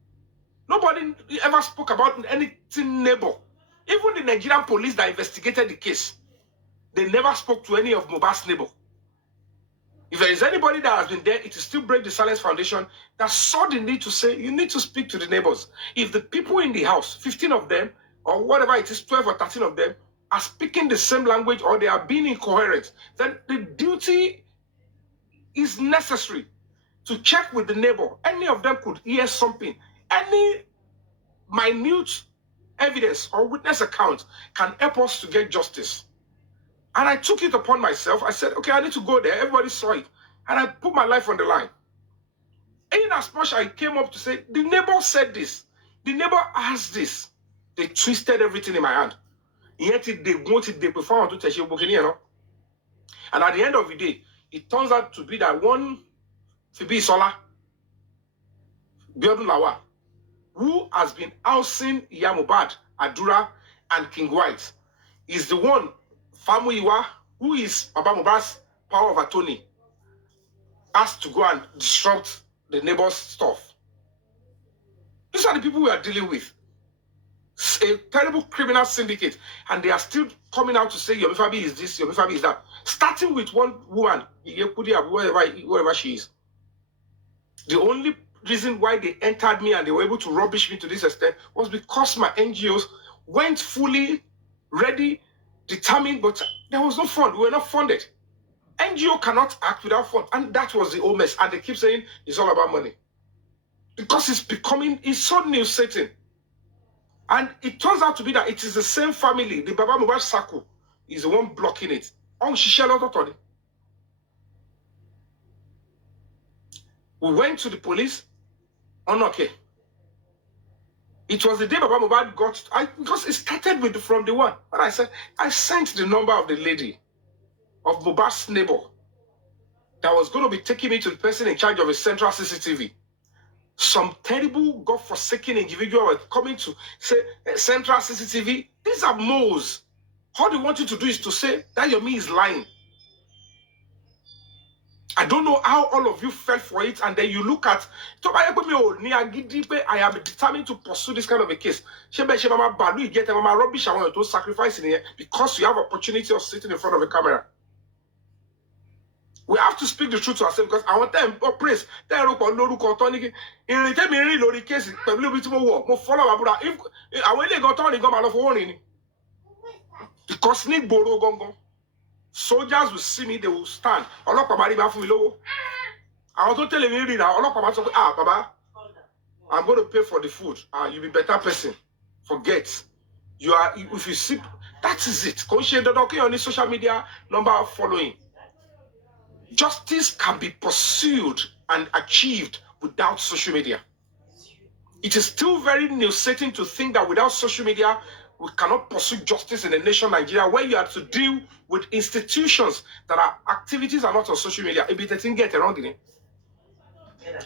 Nobody ever spoke about anything neighbor. Even the Nigerian police that investigated the case, they never spoke to any of Mohbad's neighbor. If there is anybody that has been there, it will still break the Silence Foundation that saw the need to say, you need to speak to the neighbors. If the people in the house, 15 of them, or whatever it is, 12 or 13 of them, are speaking the same language or they are being incoherent, then the duty is necessary to check with the neighbor. Any of them could hear something. Any minute evidence or witness account can help us to get justice. And I took it upon myself. I said, okay, I need to go there. Everybody saw it. And I put my life on the line. In as much I came up to say, the neighbor said this. The neighbor asked this. They twisted everything in my hand. Yet they wanted the performance to tell you. And at the end of the day, it turns out to be that one fabiyi Sola, Biodun Lawa, who has been housing Mohbad, Adura, and King White, is the one, Famuyiwa, who is Baba Mohbad's power of attorney, asked to go and disrupt the neighbor's stuff. These are the people we are dealing with. A terrible criminal syndicate, and they are still coming out to say Yomi Fabiyi is this, Yomi Fabiyi is that. Starting with one woman, wherever she is. The only reason why they entered me and they were able to rubbish me to this extent was because my NGOs went fully ready, determined, but there was no fund. We were not funded. NGO cannot act without fund, and that was the whole mess. And they keep saying it's all about money because it's so new setting. And it turns out to be that it is the same family. The Baba Mohbad circle is the one blocking it. We went to the police. Okay. It was the day Baba Mohbad got, because it started with from the one. And I said, I sent the number of the lady, of Mohbad's neighbor, that was going to be taking me to the person in charge of a central CCTV. Some terrible, God-forsaken individual were coming to say, central CCTV, these are moles. All they want you to do is to say that Yomi is lying. I don't know how all of you fell for it, and then you look at, I am determined to pursue this kind of a case. You get rubbish, I want to sacrifice in here because you have opportunity of sitting in front of a camera. We have to speak the truth to ourselves because I want them to praise. In return, me really lori case. Mo follow my brother. If I want to go turn, go my love for one. Because need boro gongo. Soldiers will see me, they will stand. Ọlọ́pàá máa rí bá fún mi lówó. Àwọn tó tẹ̀lé mi rí na ọlọ́pàá máa sọ pé baba, I'm going to pay for the food. You'll be a better person. Forget. You are, if you see, that is it. Kò ń ṣe dandan kí on the social media number of following. Justice can be pursued and achieved without social media. It is still very nauseating to think that without social media, we cannot pursue justice in the nation Nigeria, where you have to deal with institutions that are activities are not on social media.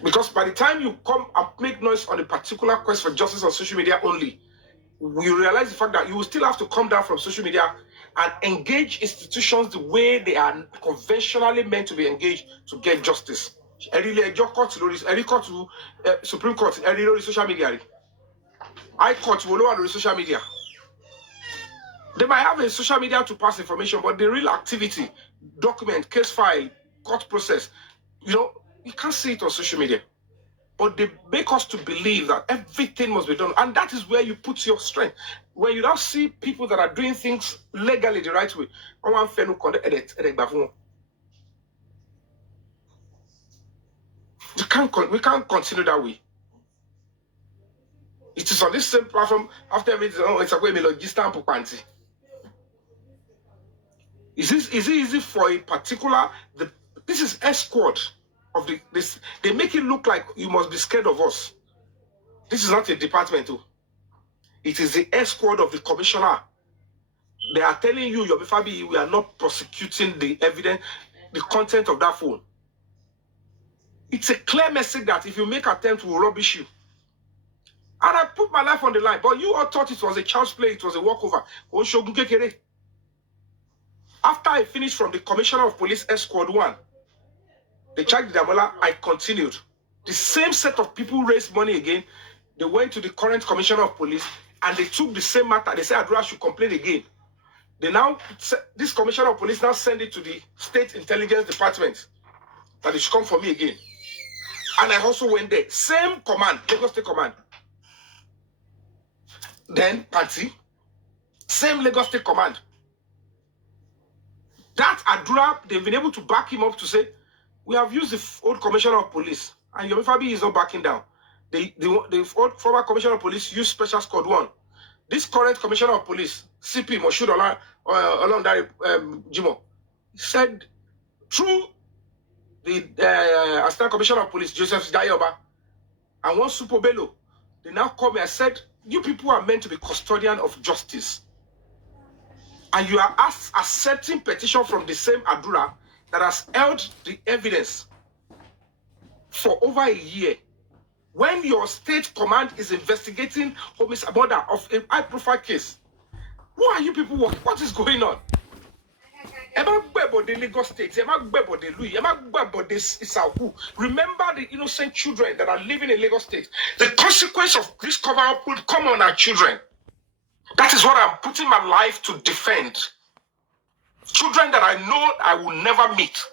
Because by the time you come and make noise on a particular quest for justice on social media only, you realize the fact that you will still have to come down from social media and engage institutions the way they are conventionally meant to be engaged to get justice. Supreme Court, social media. High Court will on social media. They might have a social media to pass information, but the real activity, document, case file, court process, you can't see it on social media. But they make us to believe that everything must be done. And that is where you put your strength. When you don't see people that are doing things legally the right way. We can't continue that way. It is on this same platform after everything. It's a way me Is it easy for a particular? This is escort of this. They make it look like you must be scared of us. This is not a department, too. It is the escort of the commissioner. They are telling you, Yomi Fabiyi, we are not prosecuting the evidence, the content of that phone. It's a clear message that if you make attempt, we will rubbish you. And I put my life on the line, but you all thought it was a child's play, it was a walkover. After I finished from the Commissioner of Police Escort 1, they charged Damola, I continued. The same set of people raised money again. They went to the current Commissioner of Police and they took the same matter. They said Adura should complain again. This Commissioner of Police now send it to the State Intelligence Department that they should come for me again. And I also went there. Same command, Lagos State Command. Then, Party, same Lagos State Command. That Adura, they've been able to back him up to say, we have used the old Commissioner of Police, and Yomi Fabiyi is not backing down. The old former Commissioner of Police used Special Squad 1. This current Commissioner of Police, CP Moshood Olondare Jimo, said through the Assistant Commissioner of Police, Joseph Dayoba, and one Super Bello, they now called me and said, you people are meant to be custodian of justice. And you are accepting petition from the same Adura that has held the evidence for over a year. When your state command is investigating homicide murder of a high-profile case, who are you people working? What is going on? Remember the innocent children that are living in Lagos State. The consequence of this cover-up will come on our children. That is what I'm putting my life to defend. Children that I know I will never meet.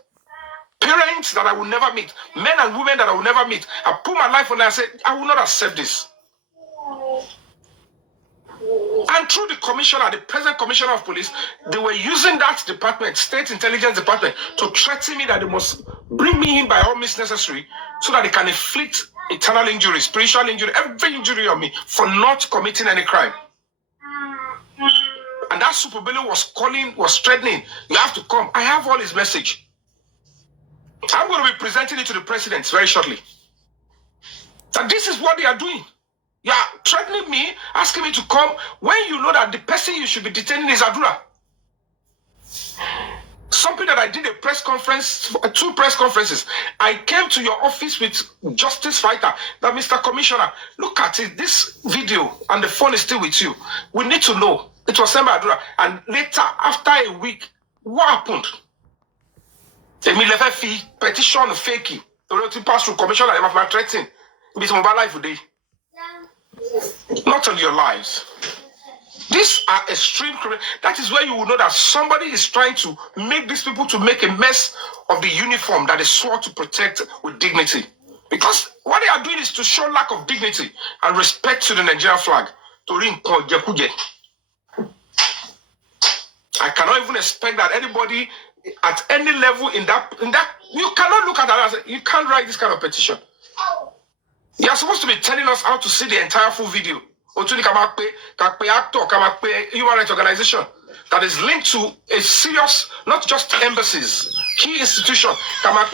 Parents that I will never meet. Men and women that I will never meet. I put my life on that and say, I will not accept this. And through the commissioner, the present commissioner of police, they were using that department, State Intelligence Department, to threaten me that they must bring me in by all means necessary so that they can inflict eternal injury, spiritual injury, every injury on me for not committing any crime. And that Super Bello was threatening, you have to come. I have all his message. I'm going to be presenting it to the president very shortly. That this is what they are doing. You are threatening me, asking me to come when you know that the person you should be detaining is Adura. Something that I did a press conference, 2 press conferences. I came to your office with Justice Fighter, that Mr. Commissioner, look at it, this video, and the phone is still with you. We need to know. It was sent by Adura. And later, after a week, what happened? Emi lefe fi petition fakey. The pass through commissioner, they have threatening. It's mobile life today. Not on your lives. These are extreme criminals. That is where you will know that somebody is trying to make these people to make a mess of the uniform that is sworn to protect with dignity. Because what they are doing is to show lack of dignity and respect to the Nigerian flag. I cannot even expect that anybody at any level in that you cannot look at that and say, you can't write this kind of petition. You are supposed to be telling us how to see the entire full video. Human rights organization that is linked to a serious, not just embassies, key institution. Thank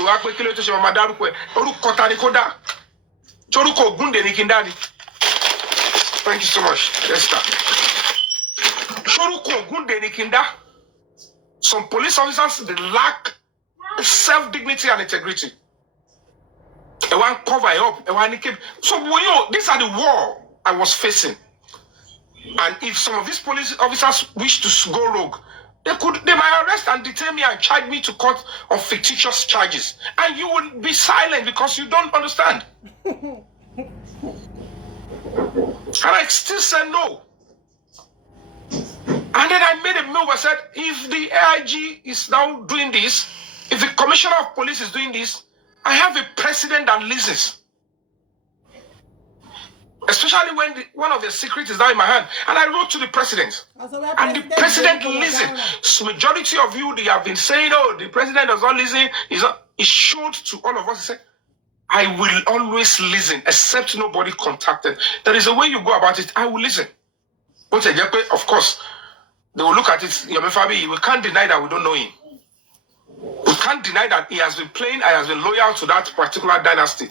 you so much. Let's start. Some police officers, they lack self-dignity and integrity. I want cover up. So these are the war I was facing. And if some of these police officers wish to go rogue, they might arrest and detain me and charge me to court on fictitious charges. And you will be silent because you don't understand. And I still said no. And then I made a move. I said, if the AIG is now doing this, if the commissioner of police is doing this, I have a precedent that listens. Especially when one of the secrets is now in my hand. And I wrote to the president. And the president listened. So majority of you, they have been saying, oh, the president does not listen. He showed to all of us, he said, I will always listen, except nobody contacted. There is a way you go about it. I will listen. But of course, they will look at it. Yomi fabiyi, we can't deny that we don't know him. We can't deny that he has been playing, he has been loyal to that particular dynasty.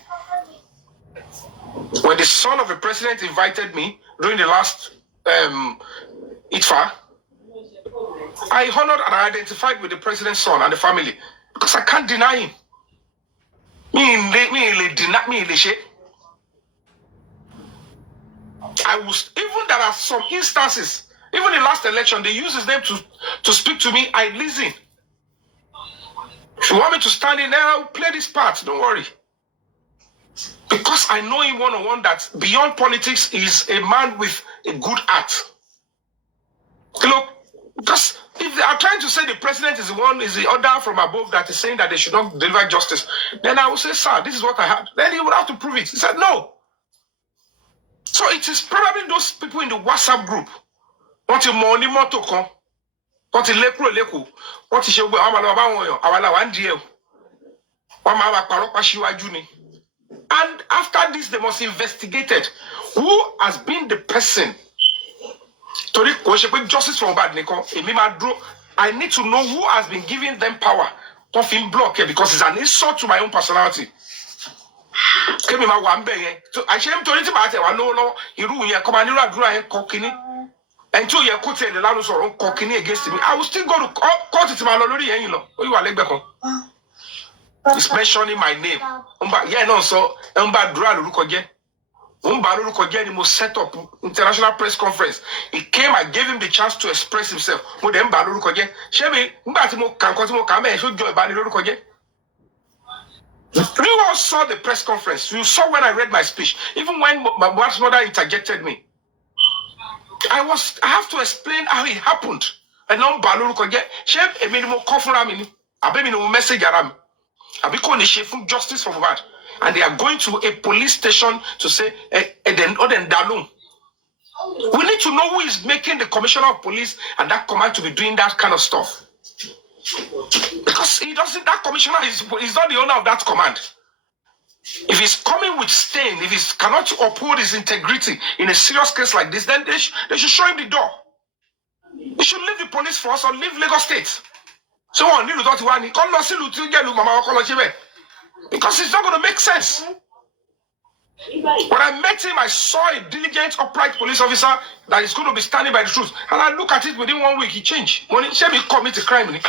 When the son of the president invited me during the last ITFA, I honored and I identified with the president's son and the family because I can't deny him. Even there are some instances, even in last election, they use his name to speak to me. I listen. If you want me to stand in there, I'll play this part. Don't worry. Because I know him one-on-one that beyond politics is a man with a good heart. Look, because if they are trying to say the president is the order from above that is saying that they should not deliver justice, then I will say, sir, this is what I had. Then he would have to prove it. He said, no. So it is probably those people in the WhatsApp group. What you money moto kon? What you leku? What you show and after this, they must investigate it. Who has been the person? Justice from bad. I need to know who has been giving them power to film block here because it's an insult to my own personality. So I shame to anything about it. I know you come and until you could say the land was wrong cocking against me. I will still go to court to my lord. You are like it's mentioning my name. Yeah, no, so he set up international press conference. He came, I gave him the chance to express himself. You all saw the press conference. You saw when I read my speech. Even when my wife's mother interjected me. I have to explain how it happened. And now message around. Justice from God, and they are going to a police station to say, we need to know who is making the commissioner of police and that command to be doing that kind of stuff. Because that commissioner is not the owner of that command. If he's coming with stain, if he cannot uphold his integrity in a serious case like this, then they should show him the door. They should leave the police force or leave Lagos State. So because it's not going to make sense. When I met him, I saw a diligent, upright police officer that is going to be standing by the truth. And I look at it within 1 week, he changed. When he said he commit a crime, the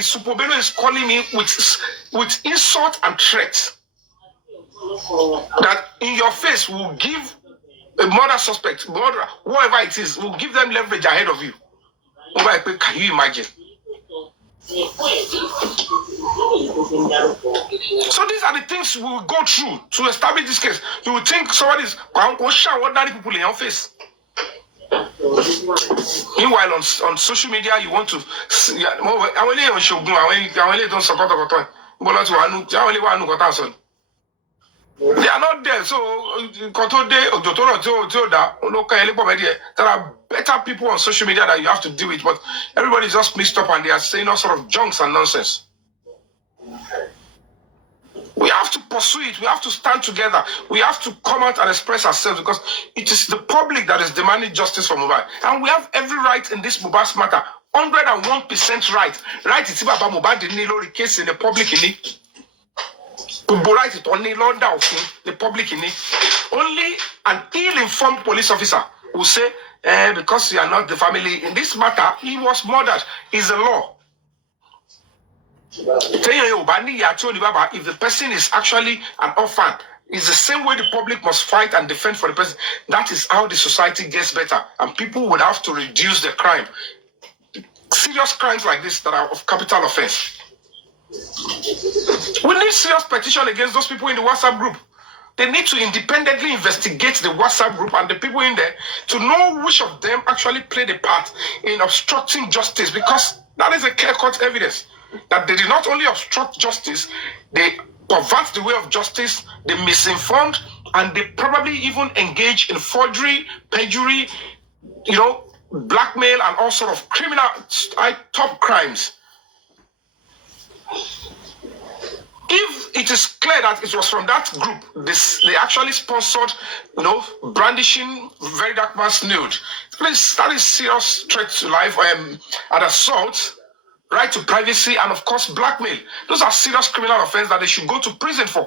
Superbelo is calling me with insult and threat. That in your face will give a murder suspect, murder, whoever it is, will give them leverage ahead of you. Can you imagine? So these are the things we will go through to establish this case. You would think somebody is ordinary people in your face. Meanwhile, on social media, you want to see. They are not there, so there are better people on social media that you have to deal with, but everybody's just mixed up and they are saying all sort of junks and nonsense. We have to pursue it. We have to stand together. We have to come out and express ourselves because it is the public that is demanding justice for Mohbad. And we have every right in this Mohbad's matter. 101% right. Right is about Mohbad in the case in the public in it. Right it only the public in it. Only an ill-informed police officer will say, because you are not the family in this matter, he was murdered. It's a law. If the person is actually an orphan, it's the same way the public must fight and defend for the person. That is how the society gets better. And people would have to reduce the crime. Serious crimes like this that are of capital offense. We need serious petition against those people in the WhatsApp group. They need to independently investigate the WhatsApp group and the people in there to know which of them actually played a part in obstructing justice, because that is a clear-cut evidence that they did not only obstruct justice, they pervert the way of justice, they misinformed, and they probably even engage in forgery, perjury, blackmail, and all sort of criminal top crimes. If it is clear that it was from that group, they actually sponsored, brandishing very dark man's nude. That is serious threat to life, and assault, right to privacy, and of course blackmail. Those are serious criminal offenses that they should go to prison for.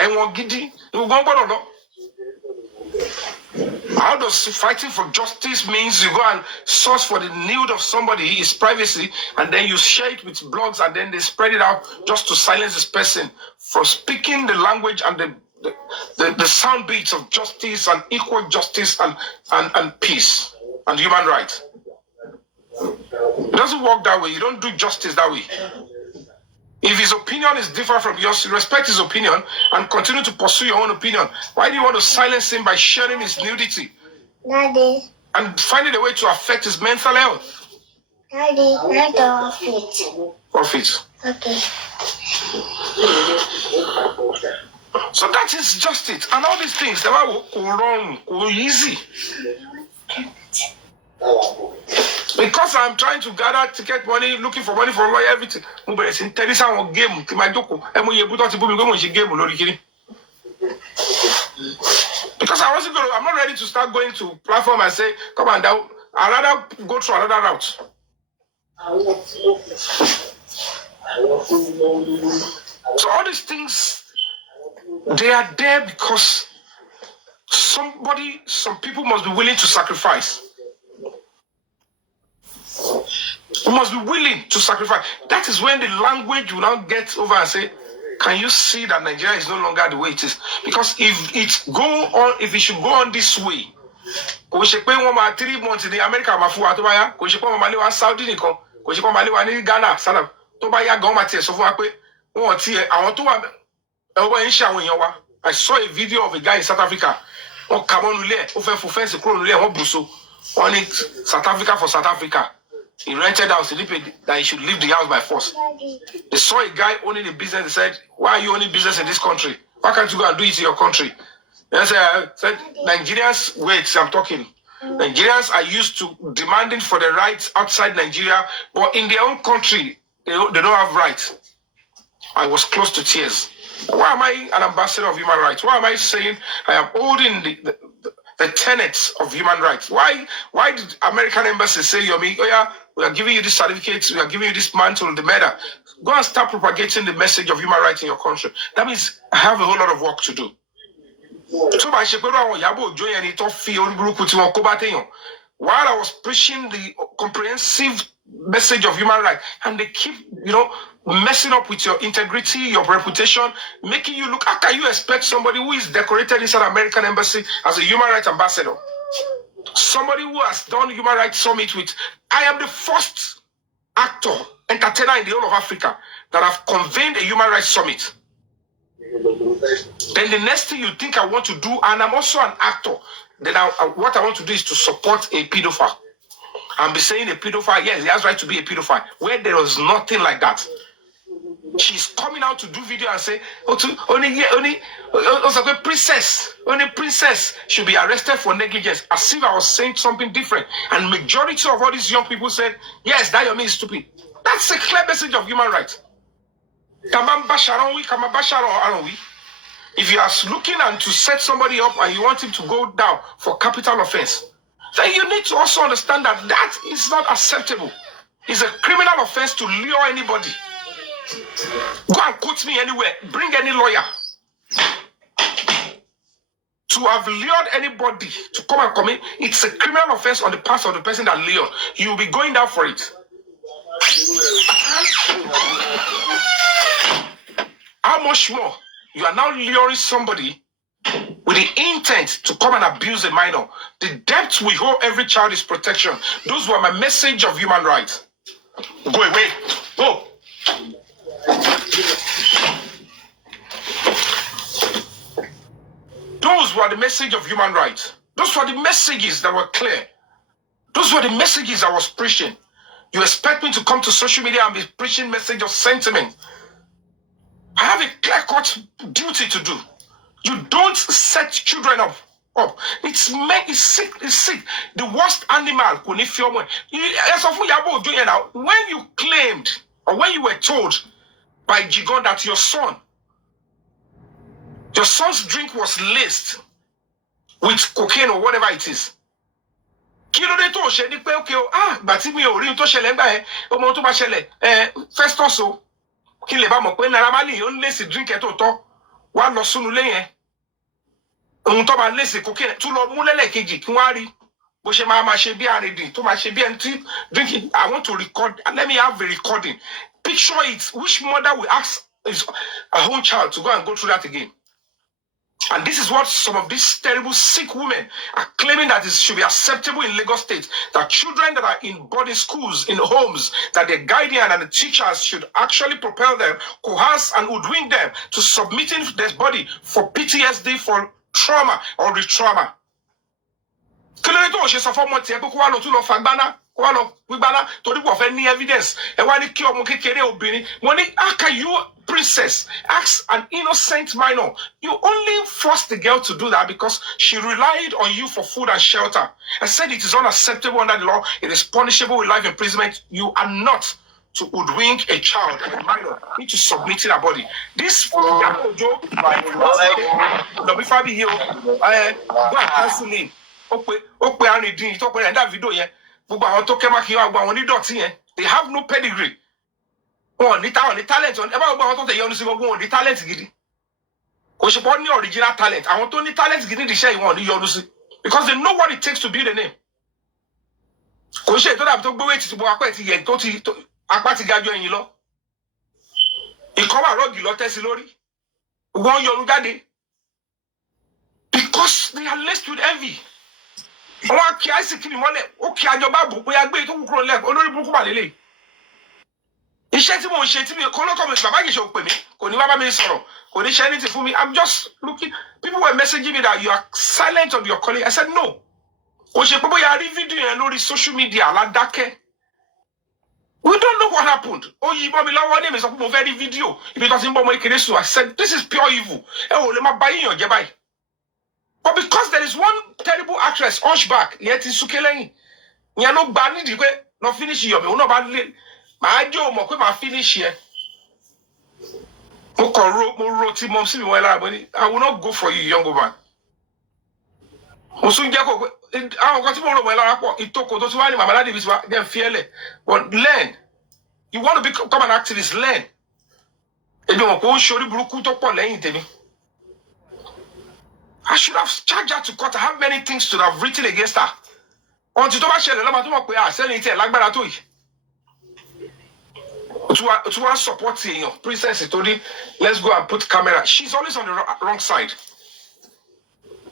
And how does fighting for justice means you go and source for the nude of somebody, his privacy, and then you share it with blogs, and then they spread it out just to silence this person for speaking the language and the sound beats of justice and equal justice and peace and human rights. It doesn't work that way. You don't do justice that way. If his opinion is different from yours, you respect his opinion and continue to pursue your own opinion. Why do you want to silence him by sharing his nudity? Daddy. And finding a way to affect his mental health? Daddy, I don't fit. Off it. Okay. So that is just it. And all these things, they will go wrong, go easy. Because I'm trying to gather ticket money, looking for money for lawyer, everything. Because I'm not ready to start going to platform and say, come on down. I'd rather go through another route. So all these things, they are there because some people must be willing to sacrifice. We must be willing to sacrifice. That is when the language will now get over and say, can you see that Nigeria is no longer the way it is? Because if it should go on this way, we should pay 3 months in the America, we should pay Saudi, Ghana, I saw a video of a guy in South Africa. South Africa for South Africa. He rented house. He paid that he should leave the house by force. They saw a guy owning a business. They said, why are you owning business in this country? Why can't you go and do it in your country? And I said, Nigerians, wait, I'm talking. Nigerians are used to demanding for the rights outside Nigeria, but in their own country, they don't have rights. I was close to tears. Why am I an ambassador of human rights? Why am I saying I am holding the tenets of human rights. Why did American embassy say, Yomi, oh yeah, we are giving you this certificate, we are giving you this mantle, the medal. Go and start propagating the message of human rights in your country. That means I have a whole lot of work to do. So while I was preaching the comprehensive message of human rights, and they keep, messing up with your integrity, your reputation, making you look. How can you expect somebody who is decorated inside American embassy as a human rights ambassador? Somebody who has done human rights summit with. I am the first actor, entertainer in the whole of Africa that have convened a human rights summit. Then the next thing you think I want to do, and I'm also an actor, then what I want to do is to support a pedophile. And be saying a pedophile, yes, he has right to be a pedophile, where there was nothing like that. She's coming out to do video and say, only princess should be arrested for negligence, as if I was saying something different. And majority of all these young people said, yes, that Yomi is stupid. That's a clear message of human rights. If you are looking and to set somebody up and you want him to go down for capital offense, then you need to also understand that that is not acceptable. It's a criminal offense to lure anybody. Go and quote me anywhere. Bring any lawyer. To have lured anybody to come and commit, it's a criminal offense on the part of the person that lured. You'll be going down for it. How much more? You are now luring somebody with the intent to come and abuse a minor. The debt we owe every child is protection. Those were my message of human rights. Go away. Go. Those were the message of human rights. Those were the messages that were clear. Those were the messages I was preaching. You expect me to come to social media and be preaching message of sentiment. I have a clear-cut duty to do. You don't set children up. It's sick. It's sick. The worst animal. When you claimed or when you were told by Jigon that your son's drink was laced with cocaine or whatever it is. First also, drink wá lọ sínú ilé yẹn ohun tó máa lèsì cocaine tún lọ mú lẹ́lẹ́kejì kí wọ́n á rí bó ṣe máa ṣe bí àrèdè tó máa ṣe bí ẹni tí drinking. I want to record, let me have a recording. Picture it. Which mother will ask his own child to go and go through that again? And this is what some of these terrible sick women are claiming, that it should be acceptable in Lagos State, that children that are in boarding schools, in homes, that their guardian and the teachers should actually propel them, coerce and hoodwink them to submitting their body for PTSD, for trauma or re-trauma. Evidence. How can you, princess, ask an innocent minor? You only forced the girl to do that because she relied on you for food and shelter. I said it is unacceptable under the law. It is punishable with life imprisonment. You are not to hoodwink a child, a minor, into submitting her body. This fabiyi, go and cancel him. They have no pedigree. Talent. Original talent. I want only talent because they know what it takes to build a name. Because they are laced with envy. I'm just looking. People were messaging me that you are silent on your calling. I said no. Social media. We don't know what happened. Very video. I said this is pure evil. But because there is one terrible actress, Hunchback, yet is Sukeleng. No banning no finish here. No bad. My job, my finish here. I will not go for you, young woman. Musunjako, I got to borrow my laptop. It took to one, my lady is then fearless. But learn. You want to become an activist, learn. I should have charged her to court. I have many things to have written against her. Until Thomas Shelley, I'm selling it like Baratoi. To one supporting Princess Itori, let's go and put camera. She's always on the wrong side.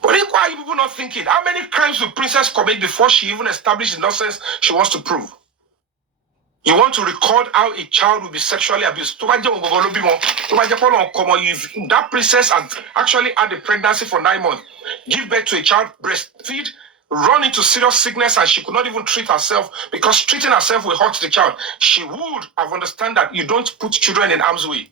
But why are you people not thinking? How many crimes will Princess commit before she even established the nonsense she wants to prove? You want to record how a child will be sexually abused. If that princess had actually had a pregnancy for 9 months, give birth to a child, breastfeed, run into serious sickness, and she could not even treat herself because treating herself will hurt the child, she would have understood that you don't put children in harm's way.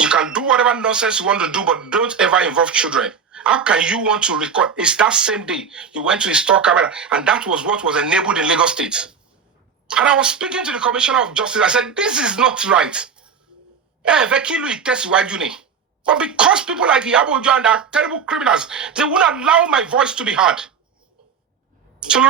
You can do whatever nonsense you want to do, but don't ever involve children. How can you want to record? It's that same day you went to install camera, and that was what was enabled in Lagos State. And I was speaking to the Commissioner of Justice. I said, this is not right. But because people like Iyabo Ojo and are terrible criminals, they won't allow my voice to be heard. Because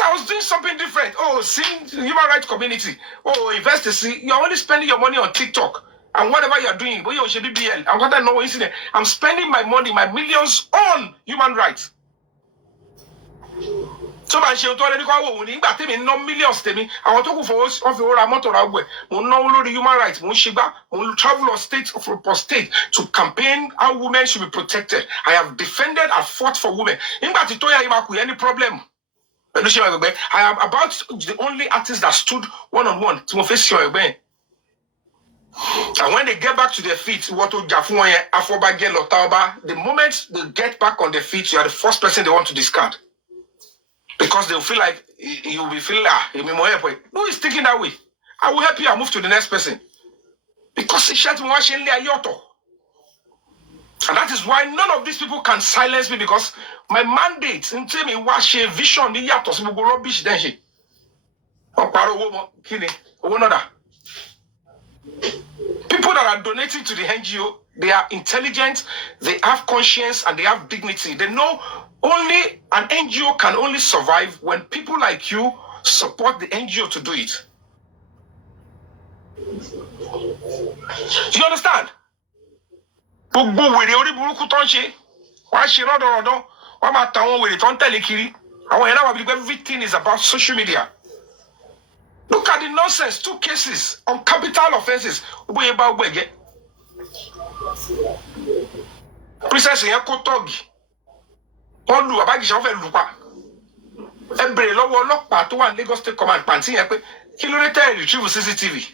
I was doing something different. Oh, seeing the human rights community. Oh, invest. You're only spending your money on TikTok. And whatever you're doing, and what I know is I'm spending my money, my millions on human rights. So by she told any go ni ngba temi no millions temi àwọn tó kù for ra motor ra gbe mo náwó lórí human rights mo ṣe mo travel on state for state to campaign how women should be protected. I have defended and fought for women. Ngba ti Toya Imaku any problem. I am about the only artist that stood one-on-one to my face your egbe. And when they get back to their feet, the moment they get back on their feet, you are the first person they want to discard. Because they'll feel like you'll be feeling, who is thinking that way? I will help you and move to the next person. Because and that is why none of these people can silence me, because my mandate in telling me what she vision the rubbish then she. People that are donating to the NGO, they are intelligent, they have conscience, and they have dignity. They know only an NGO can only survive when people like you support the NGO to do it. Do you understand? Everything is about social media. Look at the nonsense. 2 cases on capital offenses. Princess Yakotogi. All do about the every low part to one Lagos State Command Panty. Kilometer retrieve CCTV.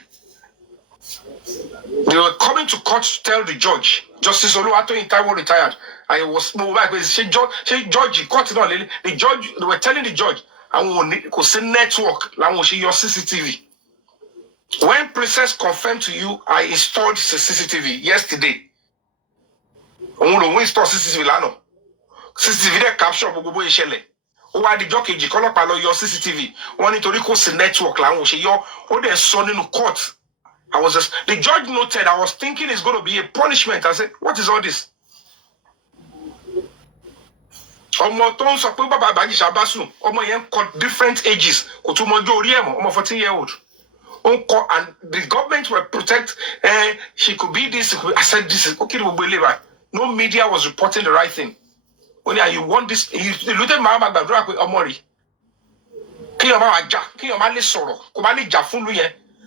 They were coming to court to tell the judge. Justice Oluwato in Taiwan retired. I was moved back. Judge, court the judge, they were telling the judge, I will say network, your CCTV. When Princess confirmed to you, I installed the CCTV yesterday. I want to install CCTV lano. CCTV they capture gbogbo ìṣẹ̀lẹ̀. Ó wá di jọ́ kejì kọ́lọ́pàá lọ yọ CCTV. Wọ́n nítorí kò sí network làwọn ò ṣe yọ. Ó dẹ̀ sọ nínú court. The judge noted, I was thinking it's going to be a punishment. I said, what is all this? Ọmọ tó ń sọ pé bàbá Bàjíṣà bá sùn, ọmọ yẹn kọ different ages. Kò tún mọjọ́ orí ẹ̀ mọ́, ọmọ 14-year-old. And the government will protect, she could be this. I said, this is okay. No media was reporting the right thing. When you want this, you look at Mama Badra Omori.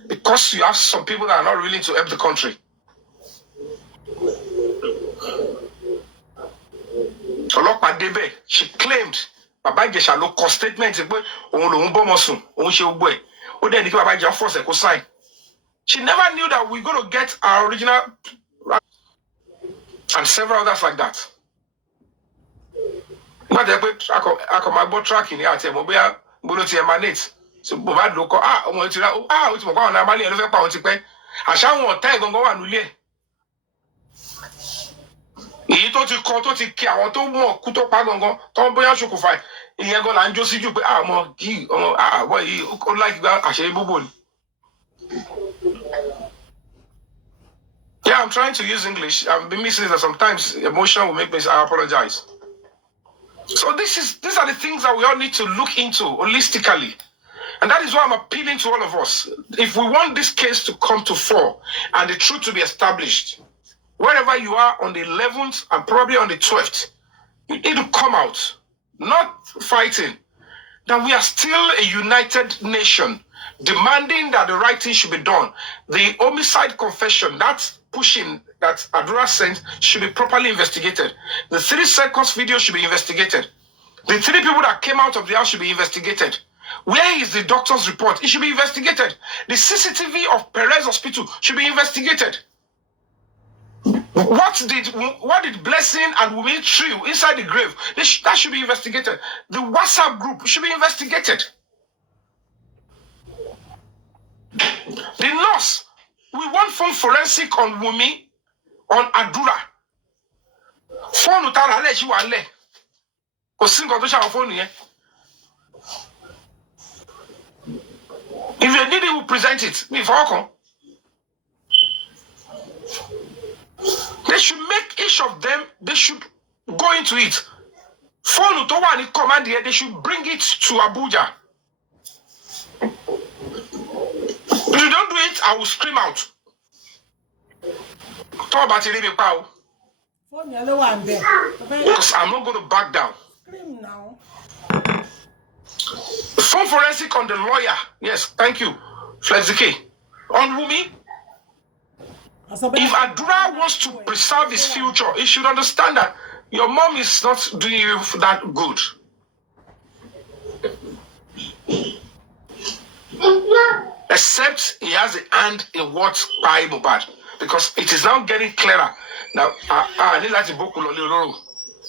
Because you have some people that are not willing to help the country. She claimed Baba Ijesha lo co statement she never knew that we're going to get our original and several others like that. But I come my tracking here at Mobile Bullet emanate. So Boba local which one normally and I shall want tag on go and lay. He thought you caught to take care of more Kuto Pagongo, Tom Boya Shukufai. He had gone and just you more he what he like that. I say, Bubble. Yeah, I'm trying to use English. I've been missing that sometimes emotion will make me, I apologize. So these are the things that we all need to look into holistically. And that is why I'm appealing to all of us. If we want this case to come to fore and the truth to be established, wherever you are on the 11th and probably on the 12th, you need to come out, not fighting. That we are still a united nation, demanding that the right thing should be done. The homicide confession, that pushing that Adura sent, should be properly investigated. The 3 seconds video should be investigated. The 3 people that came out of the house should be investigated. Where is the doctor's report? It should be investigated. The CCTV of Perez Hospital should be investigated. What did Blessing and Wumi Trio inside the grave? That should be investigated. The WhatsApp group should be investigated. The nurse, we want phone forensic on Wumi, on Adura. Phone utara le shi wa le. Kò sí nǹkan tó ṣe àwọn phone yẹn. If they need it, we'll present it. Me for they should make each of them, they should go into it. Phone to one command here, they should bring it to Abuja. If you don't do it, I will scream out. Talk about it, because I'm not going to back down. Scream now. Phone forensic on the lawyer. Yes, thank you. Flexike. On Wumi. If Adura wants to preserve his future, he should understand that your mom is not doing you that good. Except he has a hand in what's by Mohbad. Because it is now getting clearer. Now,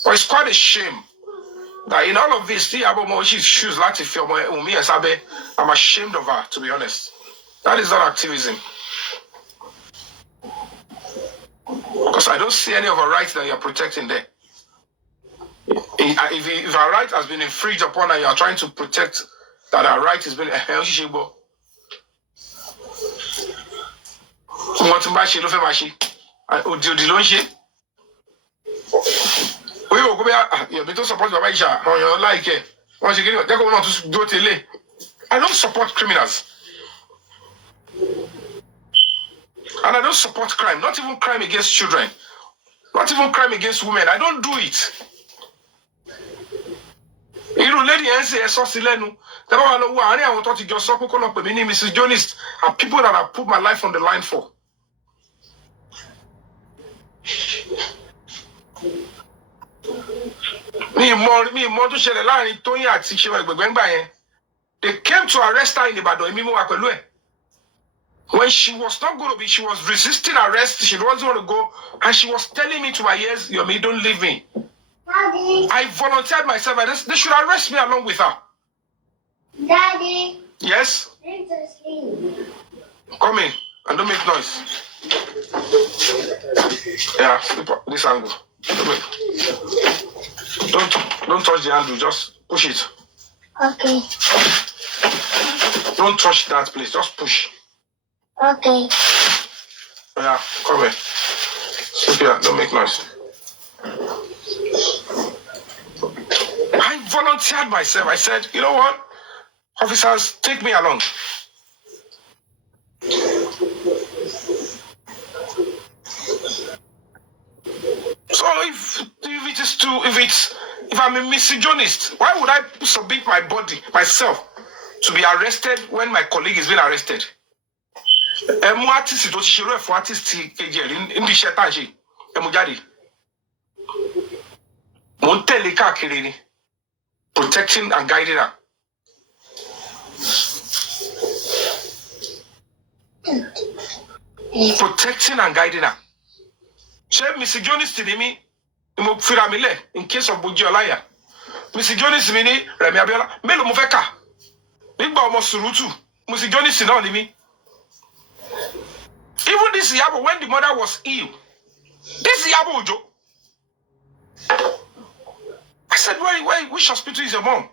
but it's quite a shame that in all of this, she's shoes like to feel I'm ashamed of her, to be honest. That is not activism. Because I don't see any of her rights that you're protecting there. If her right has been infringed upon her, you are trying to protect that her right has been I don't support criminals. And I don't support crime, not even crime against children, not even crime against women. I don't do it. You lady and say Silenu. Mrs. Journalist are people that I put my life on the line for. They came to arrest her in Ibadan. When she was not going to be, she was resisting arrest. She wasn't going to go. And she was telling me to my ears, Yomi, don't leave me. Daddy. I volunteered myself. They should arrest me along with her. Daddy. Yes? Come in and don't make noise. Yeah, sleep up this angle. Don't touch the handle. Just push it. Okay. Don't touch that place. Just push. Okay. Yeah, come here. Sleep here. Don't make noise. I volunteered myself. I said, you know what? Officers, take me along. So if I'm a misogynist, why would I submit my body, myself, to be arrested when my colleague is being arrested? Protecting and guiding her. Protecting and guiding her. Misogynist to me, in case of Bujiolaya. Misogynist me, Remi Abiola, Melo Mufeka. Big Ba Mosurutu. Misogynist no me. Even this Yabo, when the mother was ill, this Yabo Ojo. I said, which hospital is your mom?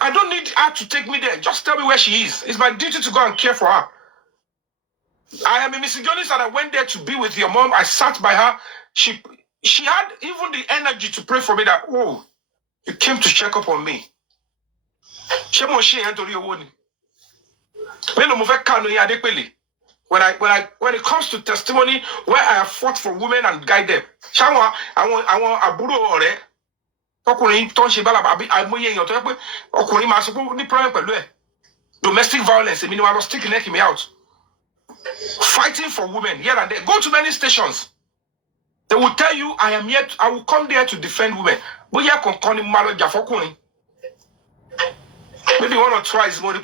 I don't need her to take me there. Just tell me where she is. It's my duty to go and care for her. I am a misogynist and I went there to be with your mom. I sat by her. She had even the energy to pray for me that, oh, you came to check up on me. When it comes to testimony where I have fought for women and guide them, I want a buro ore. Domestic violence, I mean, I was taking me out. Fighting for women here and there. Go to many stations. They will tell you, I am yet, I will come there to defend women. Maybe one or twice, one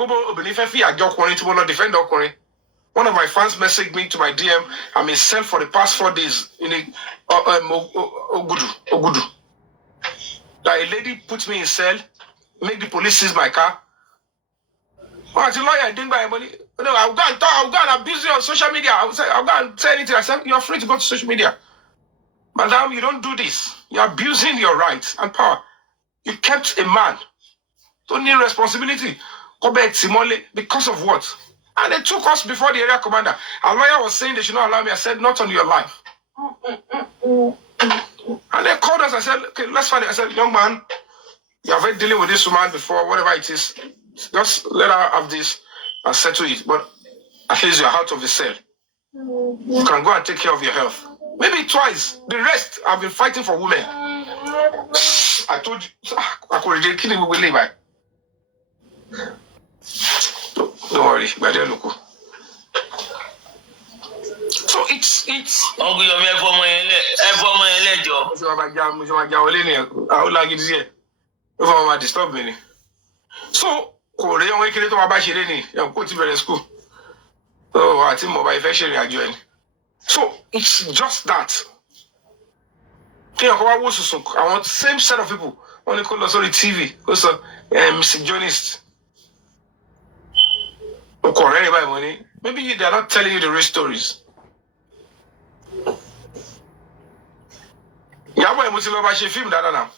of my fans messaged me to my DM. I'm in cell for the past 4 days in Ogudu. That a lady put me in cell, make the police seize my car. Oh, as a lawyer, I didn't buy money. No, I'll go and talk, I'll go and abuse you on social media. I'll go and say anything. I said, you're free to go to social media. Madam, you don't do this. You're abusing your rights and power. You kept a man. Don't need responsibility. Because of what? And they took us before the area commander. Our lawyer was saying they should not allow me. I said, not on your life. And they called us. I said, okay, let's find it. I said, young man, you have been dealing with this woman before, whatever it is. Just let her have this and settle it. But at least you're out of the cell. You can go and take care of your health. Maybe twice. The rest, I've been fighting for women. I told you, I could have killed him with Levi. Don't worry, my dear Luku. So it's. Uncle Yomi, disturb me. So, school. Oh, I think mobile infection join. So it's just that. I want the same set of people. Only call us on the TV. Also, misogynist. Maybe they're not telling you the real stories. Yeah, boy, I'm going to film that now.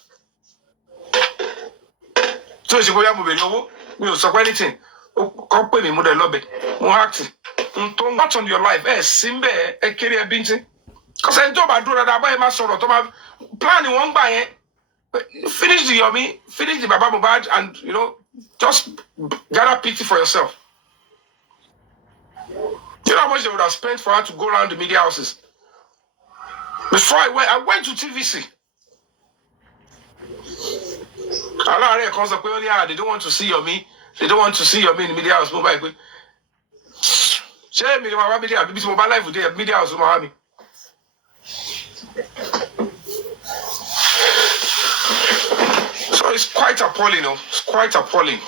So if you go to you so anything. Come pay me more than lobby. More acting. Not on your life. Simbe, career binting. Because I do that. I buy my sort of plan in one buy. Finish the Yomi, finish the Baba Mubad, and just gather pity for yourself. You know how much they would have spent for her to go around the media houses? Before I went to TVC. They don't want to see Yomi. They don't want to see Yomi in the media house. Share me my media. This mobile life with the media house. So it's quite appalling, It's quite appalling.